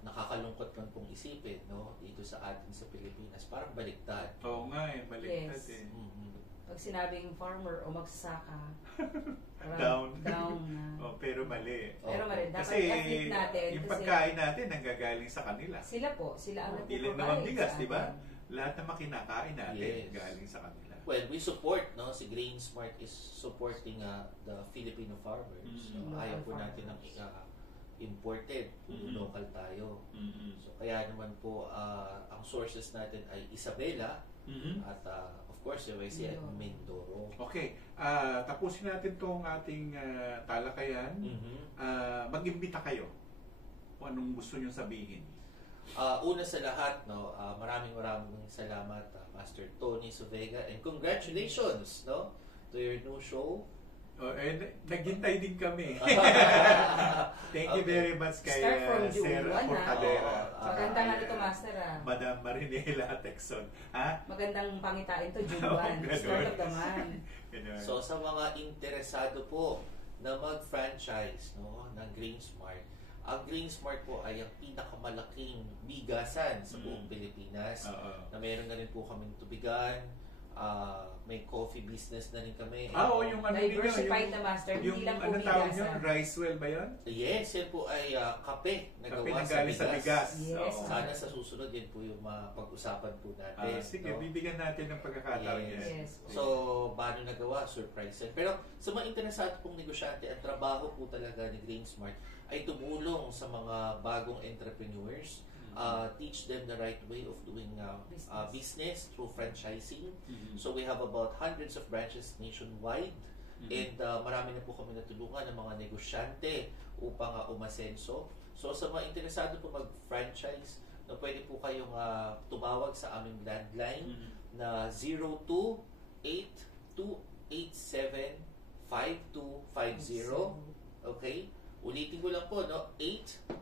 Nakakalungkot man pong isipin, no? Dito sa atin sa Pilipinas, parang baliktad. Oo nga eh, baliktad Yes. eh. Pag sinabing farmer o magsasaka, Down. Down na. Pero mali. Pero mali, dapat Kasi i-affect natin. yung kasi pagkain natin nanggagaling sa kanila. sila po, sila ang Ilan nagpo-provide naman bigas, sa di ba? atin. Lahat na makinakain natin Yes. galing sa kanila. Well, we support, no? Si Grain Smart is supporting the Filipino farmers. Mm. Ayaw po Local natin ng farmers. imported, local tayo. So kaya naman po ang sources natin ay Isabela at of course USC at Mindoro. Okay, tapusin natin tong ating talakayan. Mag-imbita kayo kung anong gusto nyo sabihin. Una sa lahat, no, maraming salamat Master Tony Suvega, and congratulations, no, to your new show. Naghintay din kami. Thank you very much kay Start from June Sir 1, Portadera. Maganda nga nito, Master. Madam Marinela Texon. Magandang pangitain to, June Oh, 1. ganun. Start of the month. Ganun. So sa mga interesado po na mag-franchise, no, ng Grain Smart, ang Grain Smart po ay ang pinakamalaking bigasan sa buong Pilipinas. Na meron na rin po kaming tubigan, may coffee business na rin kami. Yung ano ninyo, Diversified na, Master. Hindi lang po ano tawag nyo? bigasan. Ricewell ba yun? Yes, yan po ay kape na Kape gawa na sa galing sa bigas. Yes. Oo. Sana sa susunod yan po yung pag-usapan po natin. Sige, no? bibigyan natin ng pagkakataon Yes. yan. Yes. So, paano nagawa? Surprise yan. Pero sa mga interesado pong negosyante, ang trabaho po talaga ni Grain Smart ay tumulong sa mga bagong entrepreneurs, teach them the right way of doing business through franchising. So we have about hundreds of branches nationwide, and marami na po kami natulungan ng mga negosyante upang umasenso. So sa mga interesado po mag-franchise, pwede po kayong tumawag sa aming landline na 0282875250. Okay? Ulitin ko lang po, no?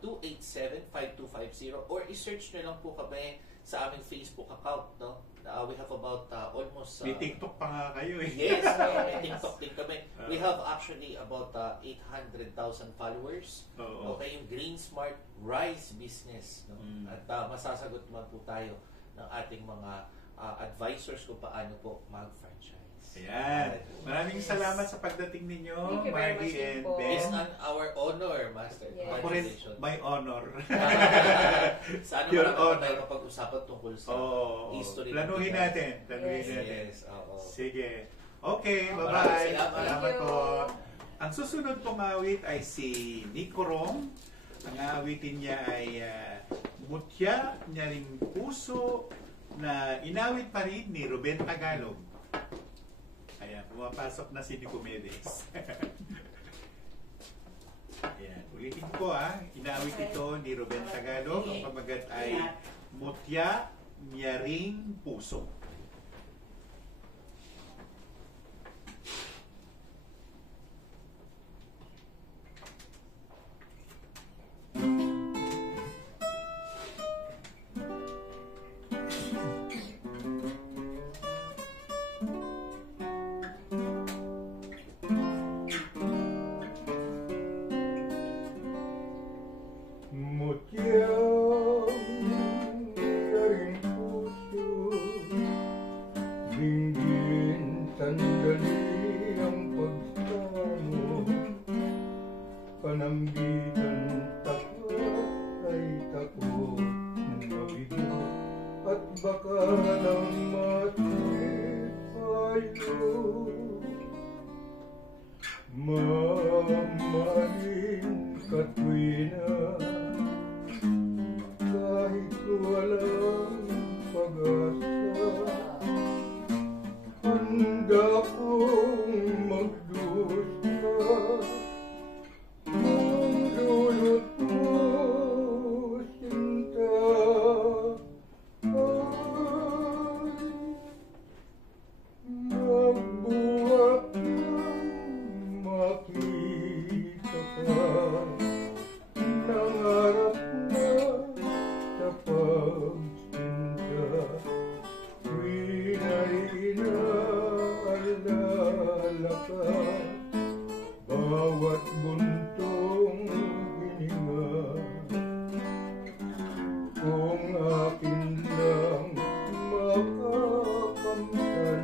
8287-5250, or i-search nyo lang po kami sa aming Facebook account, no? We have about almost... May TikTok pa nga kayo eh. Yes, may TikTok din kami. We have actually about 800,000 followers. Okay, yung Grain Smart Rice Business, no? At masasagot naman po tayo ng ating mga advisors kung paano po mag-franchise. Ayan. Maraming salamat sa pagdating ninyo, Thank you very much Margie and po. Ben. It's our honor, Master. Yes. Ako rin, Congratulations. my honor. Sana Your marami pa honor. tayo mapag-usapan tungkol sa Oo. history. Planuhin ng natin. Planuhin Yes. natin. Yes, oo. Sige. Okay, bye-bye. Maraming salamat. Salamat Thank po. you. Ang susunod pong awit ay si Nico Rong. Ang awitin niya ay Mutya niya ring puso na inawit pa rin ni Ruben Tagalog. Ayan, pumapasok na si Nicomedes. Ayan, ulitin ko inawit ito ni Ruben Tagalog. Ang pamagat ay Mutya niya ring puso. Mutyang yaring puso, dinggin sandali ang pagsamo, panambitan taka ay tako mabigo, at baka nang matipayo. Mamahalin ka tuwina, kahit walang pag-asa, handa kong magdusa. Kung dulot mo, sinta, ay magbuhat ng makita ka. Nangarap na sa pagsinta, tuwing ay inaalala ka, bawat buntong hininga. Kung akin lang makakamtan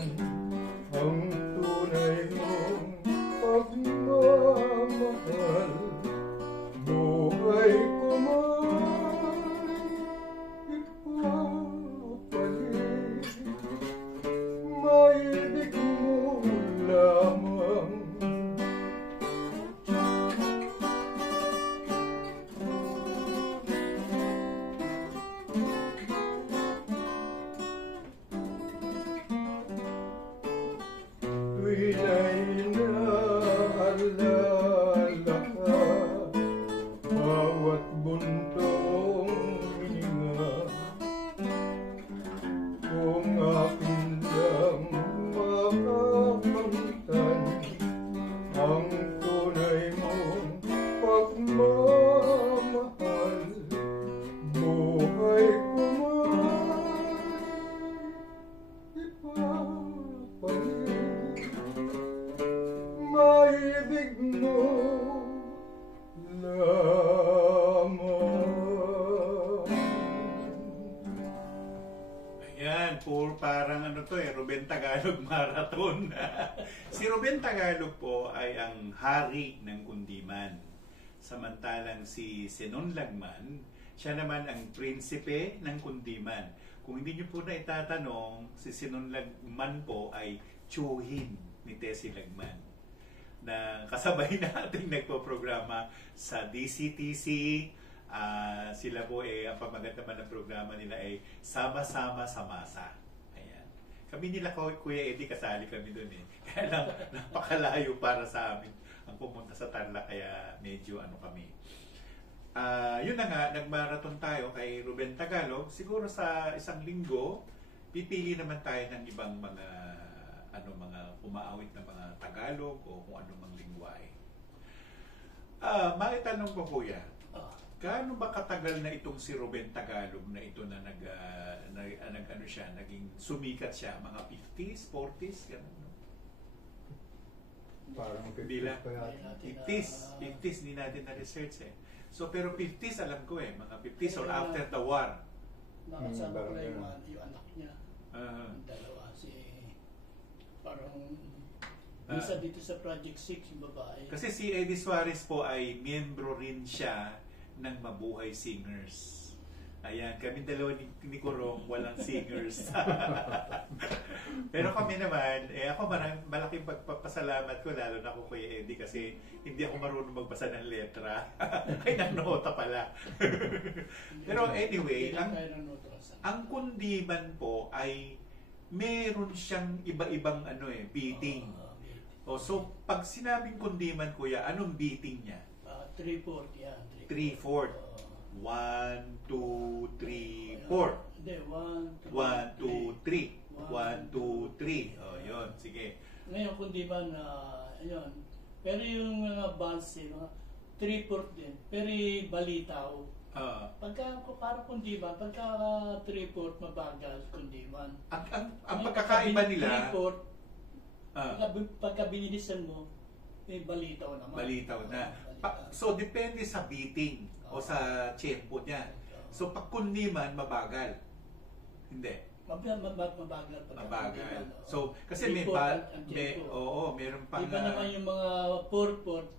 ang tunay mong pagmamahal, buhay ko man ipapalit, maibig mo lamang. Tuwing ay inaalala ka, bawat buntong hininga. Kung akin lang makakamtan ang tunay mong pagmamahal, buhay ko man ipapalit, maibig mo lamang. Ayan, parang Ruben Tagalog Marathon. Si Ruben Tagalog po ay ang hari ng kundiman. Samantalang si Zenon Lagman, siya naman ang prinsipe ng kundiman. Kung hindi niyo po na itatanong, si Zenon Lagman po ay tsuhin ni Tessie Lagman, na kasabay nating nagpo-programa sa DCTC. Sila po ang pamagat naman ng programa nila ay Sama-sama sa Masa. Ayan. Kami nila Kuya Eddie, kasali kami doon Kaya lang, napakalayo para sa amin ang pumunta sa Tarlac, kaya medyo kami. Yun na nga, nagmarathon tayo kay Ruben Tagalog. Siguro sa isang linggo, pipili naman tayo ng ibang mga mga umaawit na mga Tagalog o kung ano mang lingwahe. Maitanong ko, Kuya, gaano ba katagal na itong si Ruben Tagalog na ito na naging sumikat siya? Mga 50s, 40s, gano'n? Parang Bila. 50s pa yata. 50s, hindi natin na-research So, pero 50s alam ko mga 50s or after the war. Nakasama ko parang na ganun. yung anak niya. Ah. Yung dalawa, si Parang isa dito sa Project 6 yung babae. Kasi si Eddie Suarez po ay miyembro rin siya ng Mabuhay Singers. Ayan, kami dalawa ni Kurong walang singers. Pero kami naman, ako malaking pagpapasalamat ko lalo na ko kay Eddie kasi hindi ako marunong magbasa ng letra. Ay, ng nota pala. Pero anyway, ang kundiman po ay meron siyang iba-ibang beating. So, pag sinabing kundiman, kuya, anong beating niya? 3/4 yan. 3/4. 1, 2, 3, 4. Hindi, 1, 2, 3. 1, 2, 3. Oh, yun. Sige. Ngayon, kundiman, yun. Pero yung mga bands, mga 3/4 din. Pero balitaw. Pagka parang kundiman, pagka 3/4 mabagal, kundiman. Ang pagkakaiba nila, 3/4, pagka binilisan mo, balitaw naman. Balitaw na. So, depende sa beating o sa tempo niya. So, pag kundiman, mabagal. Hindi. Mabagal. Mabagal. So, kasi meron pang... Iba naman yung mga 4/4,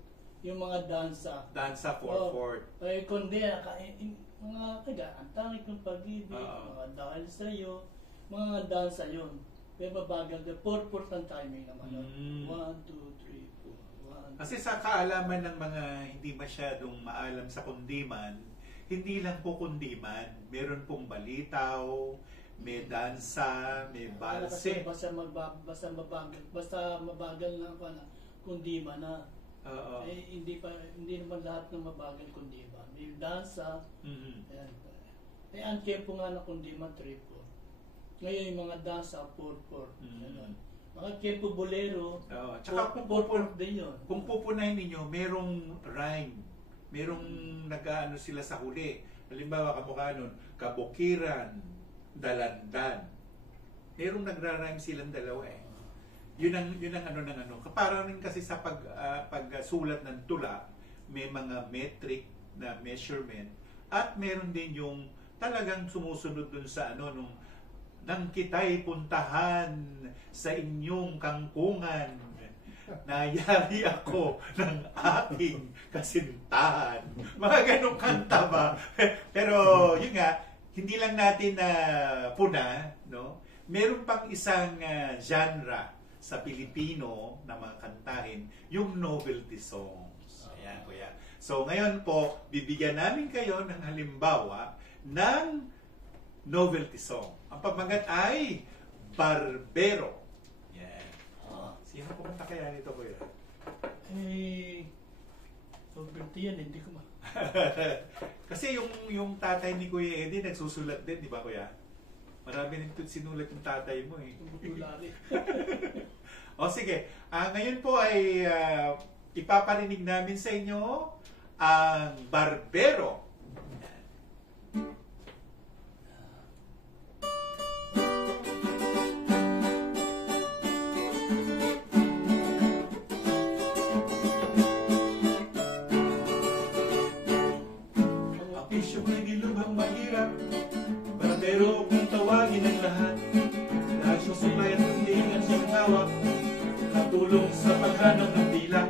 yung mga dansa. Dansa 4/4. Kundi, mga ang tangik ng pag-ibig, mga dahil sa'yo, mga dansa yun. Pero mabagal, 4/4 ang timing naman. 1, 2, 3, 4. Kasi sa kaalaman ng mga hindi masyadong maalam sa kundiman, hindi lang po kundiman. Meron pong balitaw, may dansa, may balse. Basta mabagal lang pa na kundiman na. Hindi naman lahat ng mabagal kundiman. May dansa. Ang tempo nga na kundiman 3/4. Ngayon yung mga dansa 4/4. Mga tempo bolero. Tsaka din yun. Kung pupunahin ninyo, merong rhyme. Merong nag-ano sila sa huli. Halimbawa, kamukha nun, kabukiran, dalandan. Merong nagra-rhyme silang dalawa eh. Yun ang ano. Parang rin kasi sa pagsulat ng tula, may mga metric na measurement at meron din yung talagang sumusunod dun sa nang kita'y puntahan sa inyong kangkungan, nayari ako ng aking kasintahan. Mga ganong kanta ba? Pero yun nga, hindi lang natin puna, no? Meron pang isang genre sa Pilipino na mga kantahin, yung novelty songs. Ayan, kuya. So ngayon po, bibigyan namin kayo ng halimbawa ng novelty song. Ang pamagat ay Barbero. Yan. Sino kumanta kaya nito, kuya? Novelty yan, hindi ko Kasi yung tatay ni Kuya Eddie nagsusulat din, di ba, kuya? Marami nito sinulat yung tatay mo eh. O sige, ngayon po ay ipaparinig namin sa inyo ang Barbero. Barbero kung tawagin ang lahat, lahat susumay at tindigan siyang hawak, katulong sa paghanap ng tila.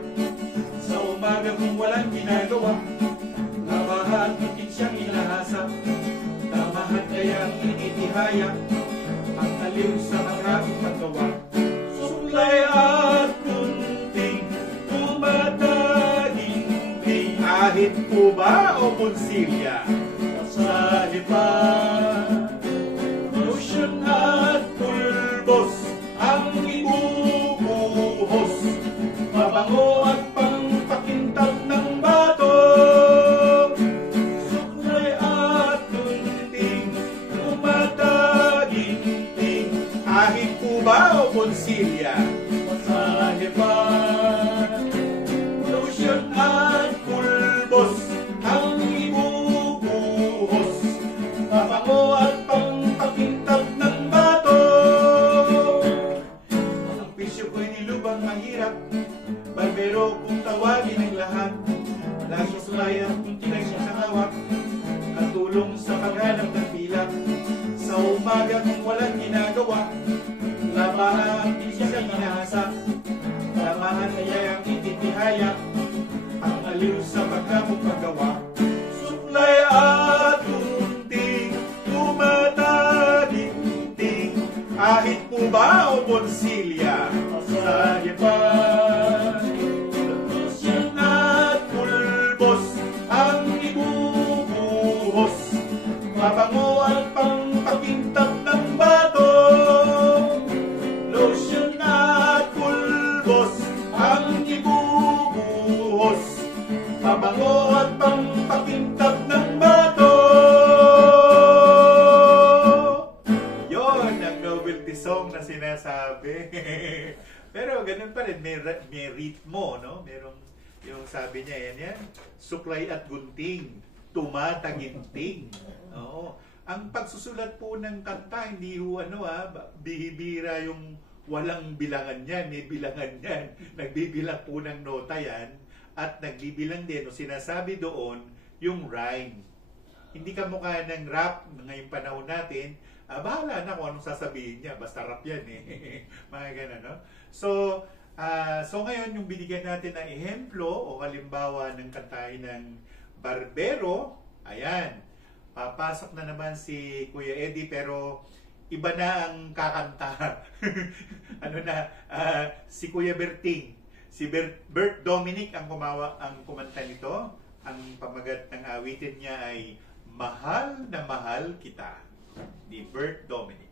Sa umaga kung walang ginagawa, labahat itik siyang inahasa, tamahan kaya ang initihaya, ang aliw sa maraming paggawa. Suklay at kunting, tumataging-ting, Ahit po ba o konsilya? sa lipan, lotion at pulbos ang ibubuhos, mabango at pangpakintab ng bato. Suklay at tunting, tumataging-ting, Ahit po ba o konsilya? sa lipan, lotion at pulbos ang ibubuhos, mabango at pangpakintab ng bato. Ang pisyo ko'y nilubang mahirap, barbero kung tawagin ang lahat, lagi sumaya kung tinay siya sa hawak, katulong sa paghanap ng pilak. Sa umaga kung walang ginagawa, laban Samahan di siya inahasa, samahan niya ang ititihaya, ang aliw sa pagkamong paggawa. Suklay at gunting, tumataginting, ahit po ba o bonsilya? Sa iban, lusyan at pulbos, ang ibubuhos, mabango at pangpakintab ng bato. Lotion at pulbos, ang ibubuhos, mabango at pangpakintab ng bato. Yon ang novelty song na sinasabi. Pero ganun pa rin, may ritmo, no? Merong, yung sabi niya, yan, suklay at gunting, tumataginting. Oo. Ang pagsusulat po ng kanta, hindi ho, bihibira yung walang bilangan yan, may bilangan yan. Nagbibilang po ng nota yan, at nagbibilang din, o sinasabi doon, yung rhyme. Hindi ka mukha ng rap ngayong panahon natin, bahala na kung anong sasabihin niya, basta rap yan eh. Mga ganun, no? So ngayon yung binigyan natin ng ehemplo o halimbawa ng kantahin ng Barbero, ayan, papasok na naman si Kuya Eddie pero iba na ang kakanta. Si Kuya Berting, si Bert Dominic ang kumanta nito. Ang pamagat ng awitin niya ay Mahal na Mahal Kita, ni Bert Dominic.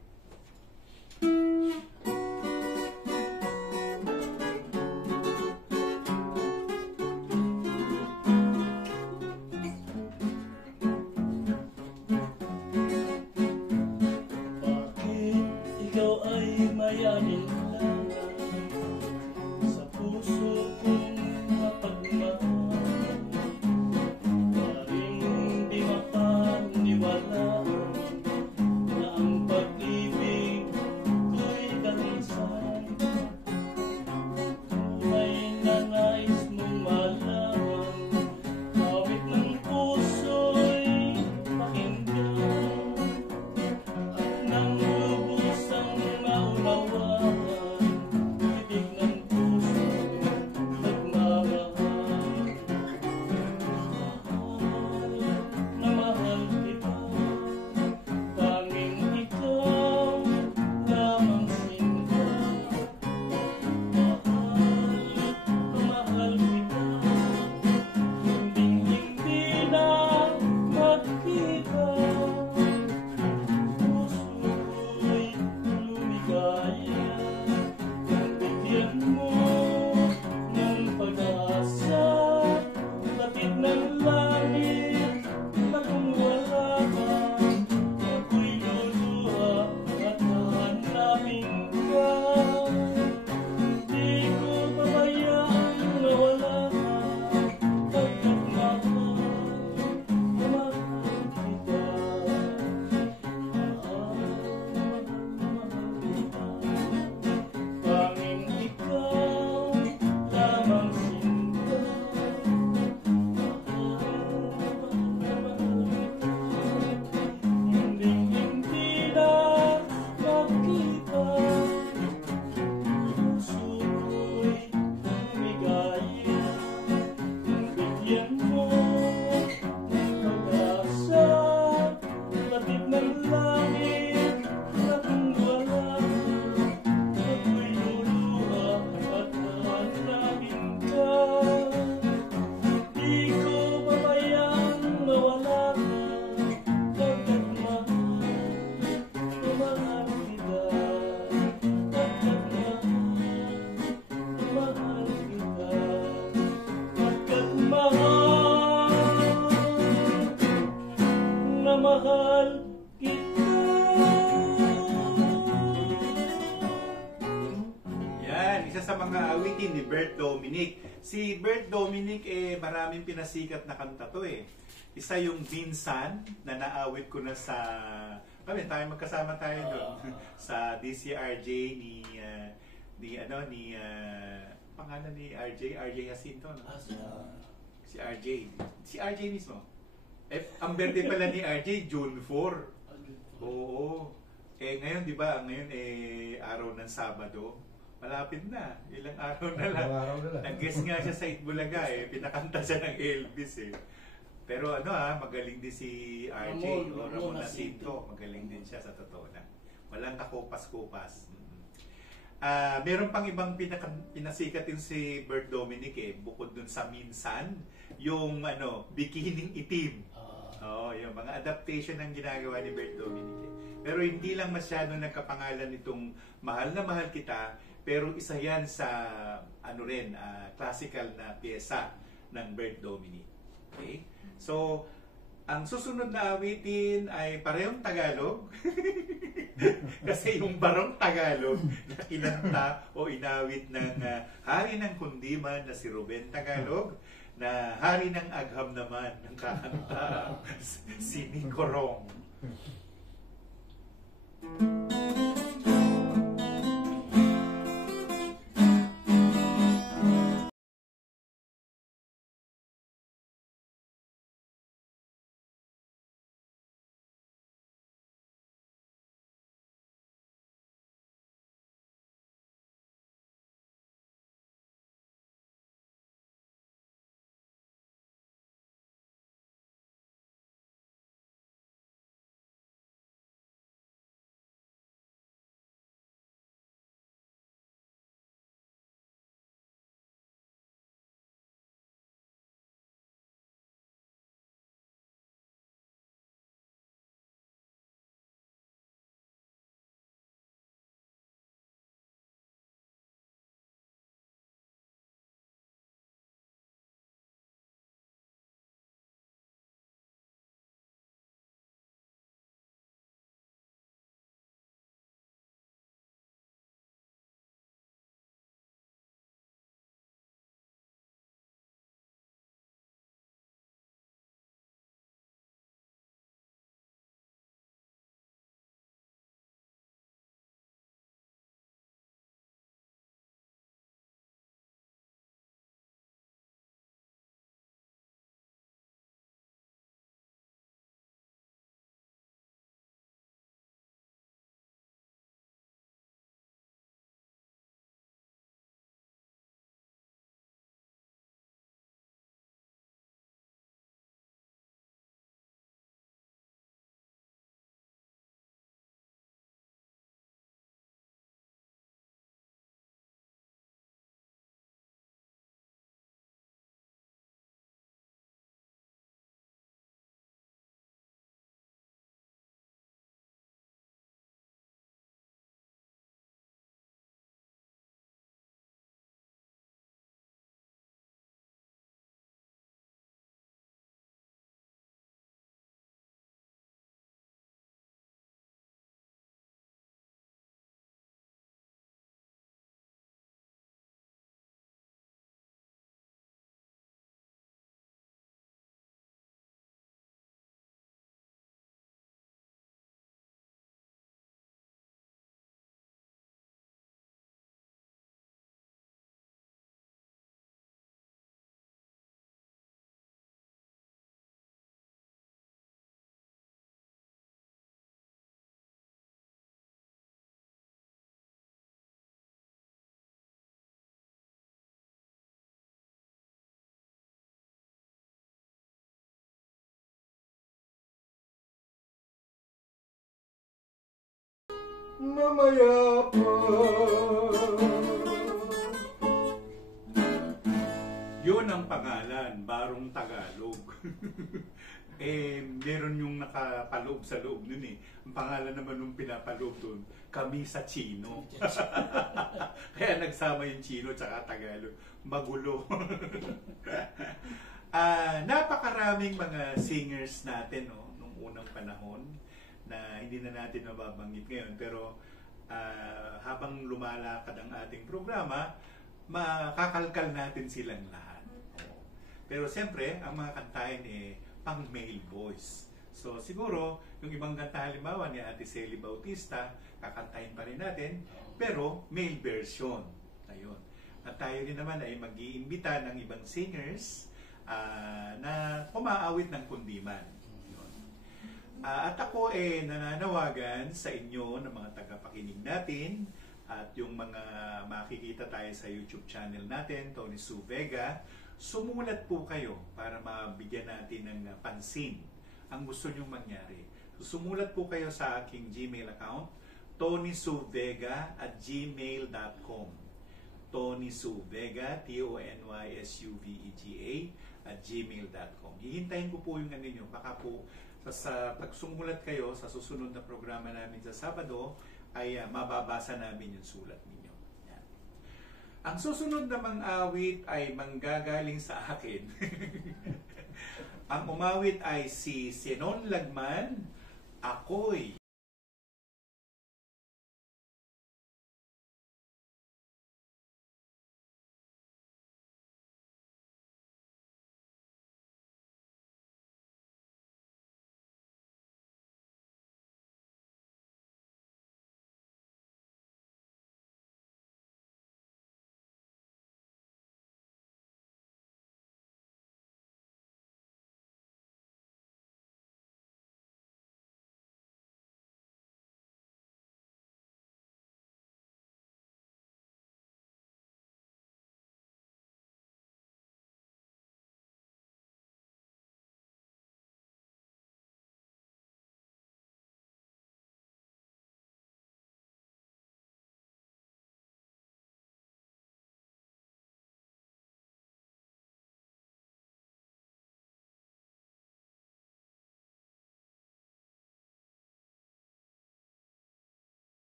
Bakit ikaw ay mayanin lang sa puso kong mapagmahal? Paring di mapaniwalaan na ang pag-ibig ko'y kanisan. Tunay na nais mong malaman, awit ng puso'y pakinggan. At nang lubos ang maunawaan, ibig ng puso nagmamahal. Mahal na mahal kita, tanging ikaw lamang sinta. Mahal kita, hinding-hindi na makita. Puso'y lumigaya, bigyan mo ng pag-asa, lapit ng langit na kung wala ka, ako'y luluha at hahanapin ka. Di ko pabayaan na wala ka, pagkat mahal kita. Tanging ikaw lamang sinta. Hinding-hindi na makita. Puso ko'y lumigaya, bigyan mo ng pag-asa, lapit ng langit na kung wala ka, ako'y luluha at hahanapin ka. Di ko pabayaan mawala ka, pagkat mahal kita. Pagkat mahal kita. Pagkat mahal kita. Yan, isa sa mga awitin ni Bert Dominic. Si Bert Dominic, maraming pinasikat na kanta to eh. Isa yung Minsan na naawit ko na sa... magkasama tayo doon. Sa DCRJ pangalan ni RJ Jacinto, no? Si RJ mismo. Ang birthday pala ni RJ, June 4. Oo. Ngayon, di ba, ngayon araw ng Sabado, malapit na. Ilang araw na lang. Araw na lang. Nag-guest nga siya sa Itbulaga pinakanta siya ng Elvis Pero magaling din si RJ Ramon Jacinto. Magaling din siya sa totoo na. Walang kakupas-kupas. Meron pang ibang pinasikat din si Bert Dominic bukod dun sa Minsan, yung Bikining Itim. Yung mga adaptation ng ginagawa ni Bert Dominic. Pero hindi lang masyado nagkapangalan itong Mahal na Mahal Kita, pero isa yan sa classical na pyesa ng Bert Dominic. Okay? So, ang susunod na awitin ay parehong Tagalog. Kasi yung Barong Tagalog na kinanta o inawit ng hari ng kundiman na si Ruben Tagalog, na hari ng agham naman ng kakanta si Nico Rong. Mamaya pa. Yun ang pangalan, Barong Tagalog. Meron yung nakapaloob sa loob nun Ang pangalan naman nung pinapaloob dun, Kami sa Chino. Kaya nagsama yung Chino tsaka Tagalog. Magulo. Napakaraming mga singers natin nung unang panahon na hindi na natin mababanggit ngayon, pero habang lumalakad ang ating programa, makakalkal natin silang lahat. Pero siyempre, ang mga kantahin pang male voice. So siguro, yung ibang kanta halimbawa ni Ate Celi Bautista, kakantahin pa rin natin, pero male version. Ayun. At tayo rin naman ay mag-iimbita ng ibang singers na pumaawit ng kundiman. At ako nananawagan sa inyo ng mga tagapakinig natin at yung mga makikita tayo sa YouTube channel natin, Tony Sue Vega, sumulat po kayo para mabigyan natin ng pansin ang gusto nyong mangyari. Sumulat po kayo sa aking Gmail account, tonysuvega@gmail.com. Tony Sue Vega, TonySuvega@gmail.com. Hihintayin ko po yung ano nyo. Baka po sa pagsumulat kayo sa susunod na programa namin sa Sabado ay mababasa namin yung sulat ninyo. Yan. Ang susunod namang awit ay manggagaling sa akin. Ang umawit ay si Senon Lagman, Ako'y.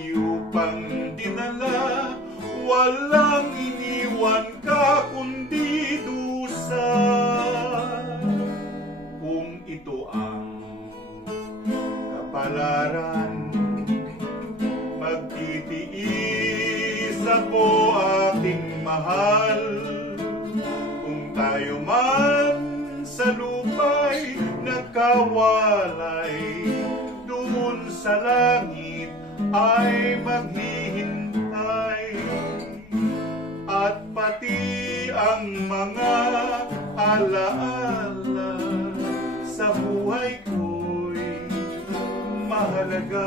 Upang dinala, walang iniwan ka kundi dusa. Kung ito ang kapalaran, magtitiis ako aking mahal. Kung tayo man sa lupa'y nagkawalay, doon sa langit ay maghihintay, at pati ang mga alaala sa buhay ko'y mahalaga.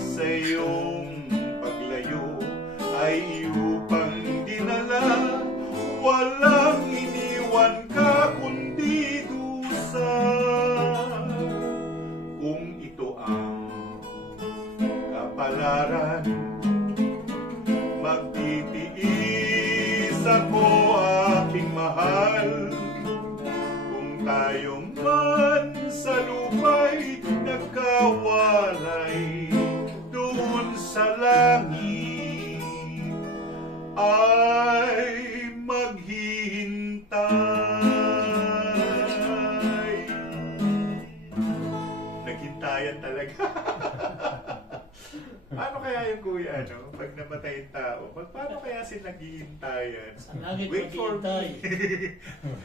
Sa iyong paglayo ay upang dinala, walang iniwan ka kundi dusa. Kung ito ang kapalaran, magtitiis ako aking mahal. Kung tayo man sa lupa'y nagkawalay, doon sa langit ay maghihintay. Naghintayan talaga. Paano kaya yung kuya, no? Pag namatay yung tao, paano kaya sila naghihintayan? Sa langit Wait for maghihintay. me.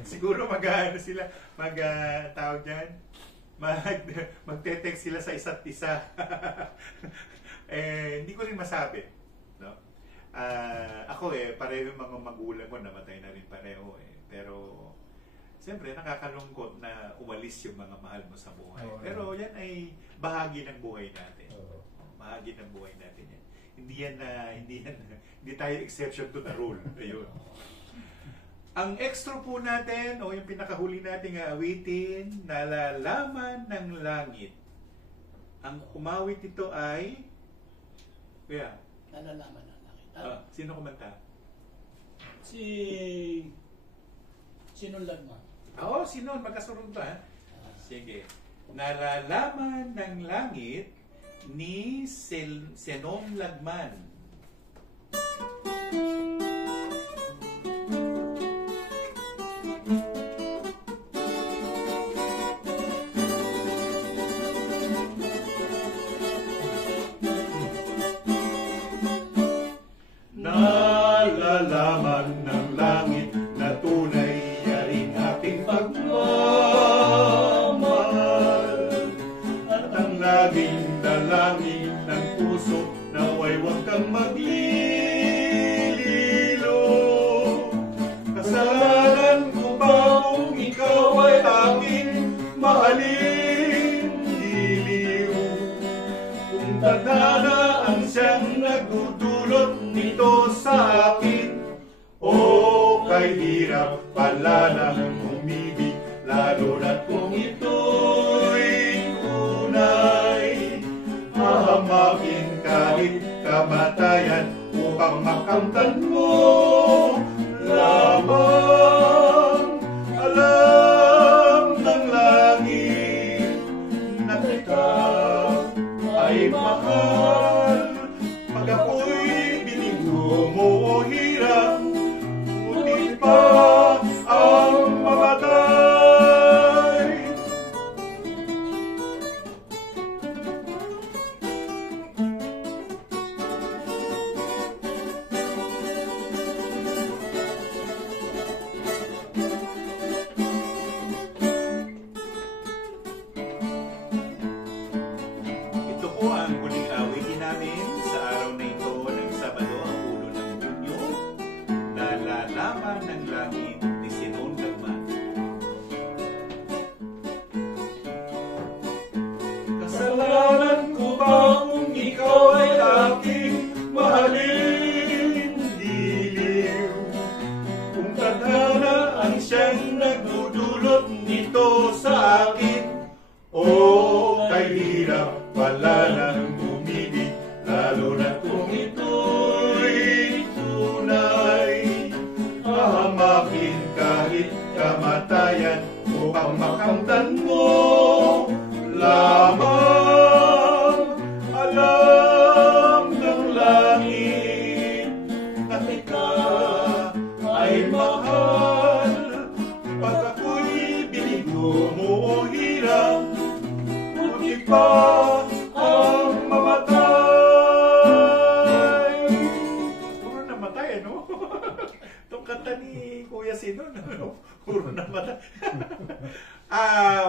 Siguro mag-ano sila, tawag dyan, magte-text sila sa isa't isa. Hindi ko rin masabi, no? Ako pareho yung mga magulang ko, namatay na rin pareho Pero, siyempre, nakakalungkot na umalis yung mga mahal mo sa buhay. Pero yan ay bahagi ng buhay natin. Bahagi ng buhay natin yan. Hindi tayo exception to the rule. Ayun. Ang extra po natin, o yung pinakahuli nating awitin, Nalalaman ng Langit. Ang umawit ito ay, kaya, Nalalaman ng langit. sino kumanta? Senon Lagman. Oo, Senon, magkasunod ba? Sige. Nalalaman ng Langit ni Senon Lagman. Nalalaman puso, naway huwag kang maglililo. Kasalanan ko ba kung ikaw ay aking mahalin? Diliw, kung tadhana ang siyang nagdudulot nito sa akin, o kay hirap pala ng umibig, lalo na't kung ito'y tunay. Hahamakin kahit kamatayan upang makamtan mo lamang. Alam ng langit na kita ay mahal. Pag ako'y binigyo mo o hirap, ngunit pa ang mamatay. Ito po ang huling awitin namin sa araw na ito ng Sabado, ang 1 ng Hunyo, Nalalaman ng Langit ni Sinon Lagman. Kasalanan ko ba kung ikaw ay aking mahalin? Diliw, kung tadhana ang siyang nagdudulot nito sa akin, o kay hirap pala ng umibig, lalo na kung ito'y tunay. Hahamakin kahit kamatayan upang makamtan mo lamang. Alam ng langit na kita ay mahal. Pag ako'y binigyo mo o hirap, ngunit pa ang mamatay. Puro namatay, ano? Itong kanta ni Kuya Sinon, ano? Puro namatay.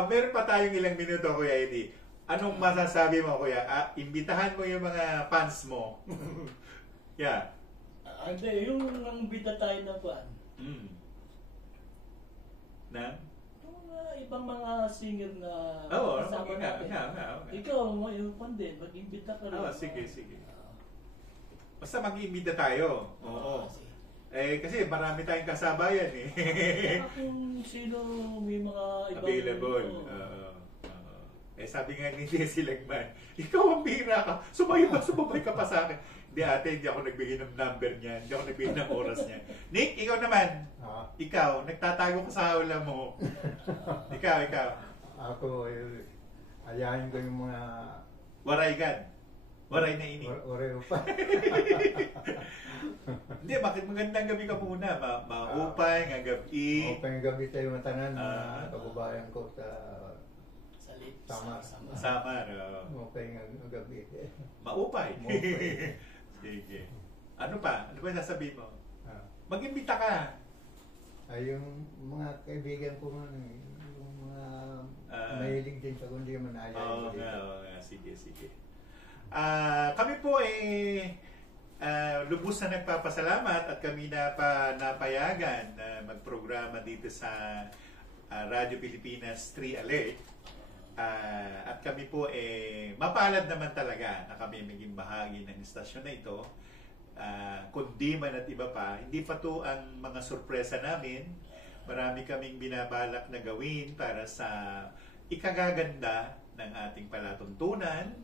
Meron pa tayong ilang minuto, Kuya Eddie. Anong masasabi mo, Kuya? Imbitahan mo yung mga fans mo. Yeah. Hindi, yung ang bida tayo na ba? Na? Yung ibang mga singer na Oo, kasama natin. okay. Ikaw, yung pandin, mag-imbita ka rin. Sige. Basta mag-iimbita tayo. Oo. Kasi marami tayong kasabayan eh. Kung sino may mga ibang... Available. Sabi nga ni Desi Lagman, ikaw ang bihira ka. Sumabay ka pa sa akin. Hindi ate, hindi ako nagbigay ng number niya. Hindi ako nagbigay ng oras niya. Nick, ikaw naman. Ikaw, nagtatago ka sa hawla mo. Ikaw. Ako, ayahin ko yung mga... Waray gan. Waray na ini. Waray pa. Hindi, bakit magandang gabi ka muna? Maupay, nga gabi. Upay ng gabi tayo matanan, mga kababayan ko sa Samar. Upay ng gabi. Maupay. Sige. Ano pa? Ano ba sasabihin mo? Mag-imbita ka. Ay, yung mga kaibigan ko nga, yung mga mahilig din sa kundi man ayaw. Sige. Kami po lubos na nagpapasalamat at kami napayagan na magprograma dito sa Radio Pilipinas 3 Alert. At kami po mapalad naman talaga na kami maging bahagi ng istasyon na ito. Kundi man at iba pa, hindi pa to ang mga sorpresa namin. Marami kaming binabalak na gawin para sa ikagaganda ng ating palatuntunan.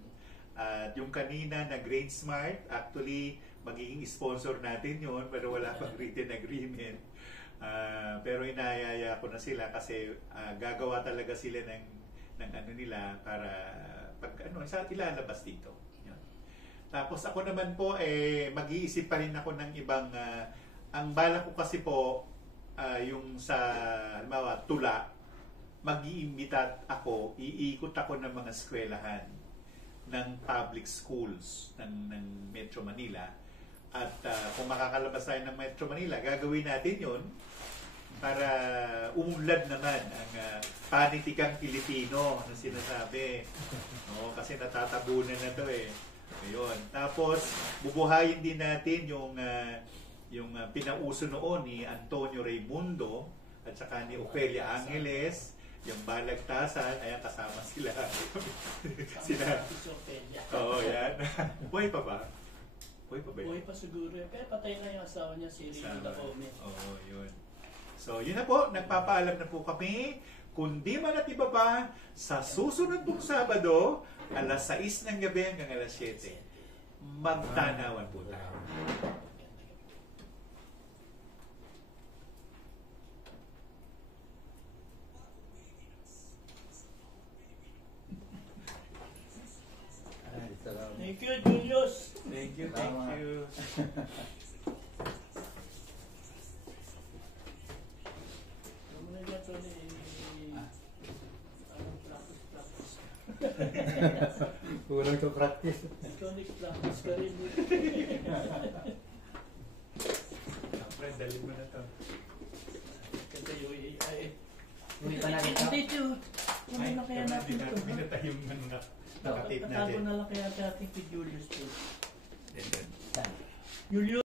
At yung kanina na Grain Smart, actually magiging sponsor natin yon, pero wala pang written agreement. Pero inayaya ko na sila kasi gagawa talaga sila ng ano nila para sa ilalabas dito. Yan. Tapos ako naman po mag-iisip pa rin ako ng ibang ang bala ko kasi po yung sa halimbawa tula, mag-iimbita ako, iikot ako ng mga eskwelahan ng public schools ng Metro Manila. At kung makakalabas tayo ng Metro Manila, gagawin natin yon para umunlad naman ang panitikang Pilipino na sinasabi. No, kasi natatabunan na to Ayun. Tapos, bubuhayin din natin yung pinauso noon ni Antonio Raimundo at saka ni Ofelia Angeles, yung balagtasan, ayan kasama sila. Sila. Oo, yan. Buhay pa ba? Buhay pa ba yun? Buhay pa siguro yan. Kaya patay na yung asawa niya, si Rino Dacome. Oo, yun. So, yun na po. Nagpapaalam na po kami. Kundi man at iba pa, sa susunod pong Sabado, alas 6 ng gabi hanggang alas 7, magtanawan po tayo. Salamat. Thank you, Julius. Thank you, Salamat. thank you. Muna niya ito ni... practice. Kulang sa practice. Ikaw nag-practice ka rin. Friend, dali mo na to. Kasi yung AI. Hindi pa natin. Hindi, Jude. Kunin na kaya natin ito. Pinatay yung mga nakatape Tatago natin. na lang kaya natin kay Julius. Julius.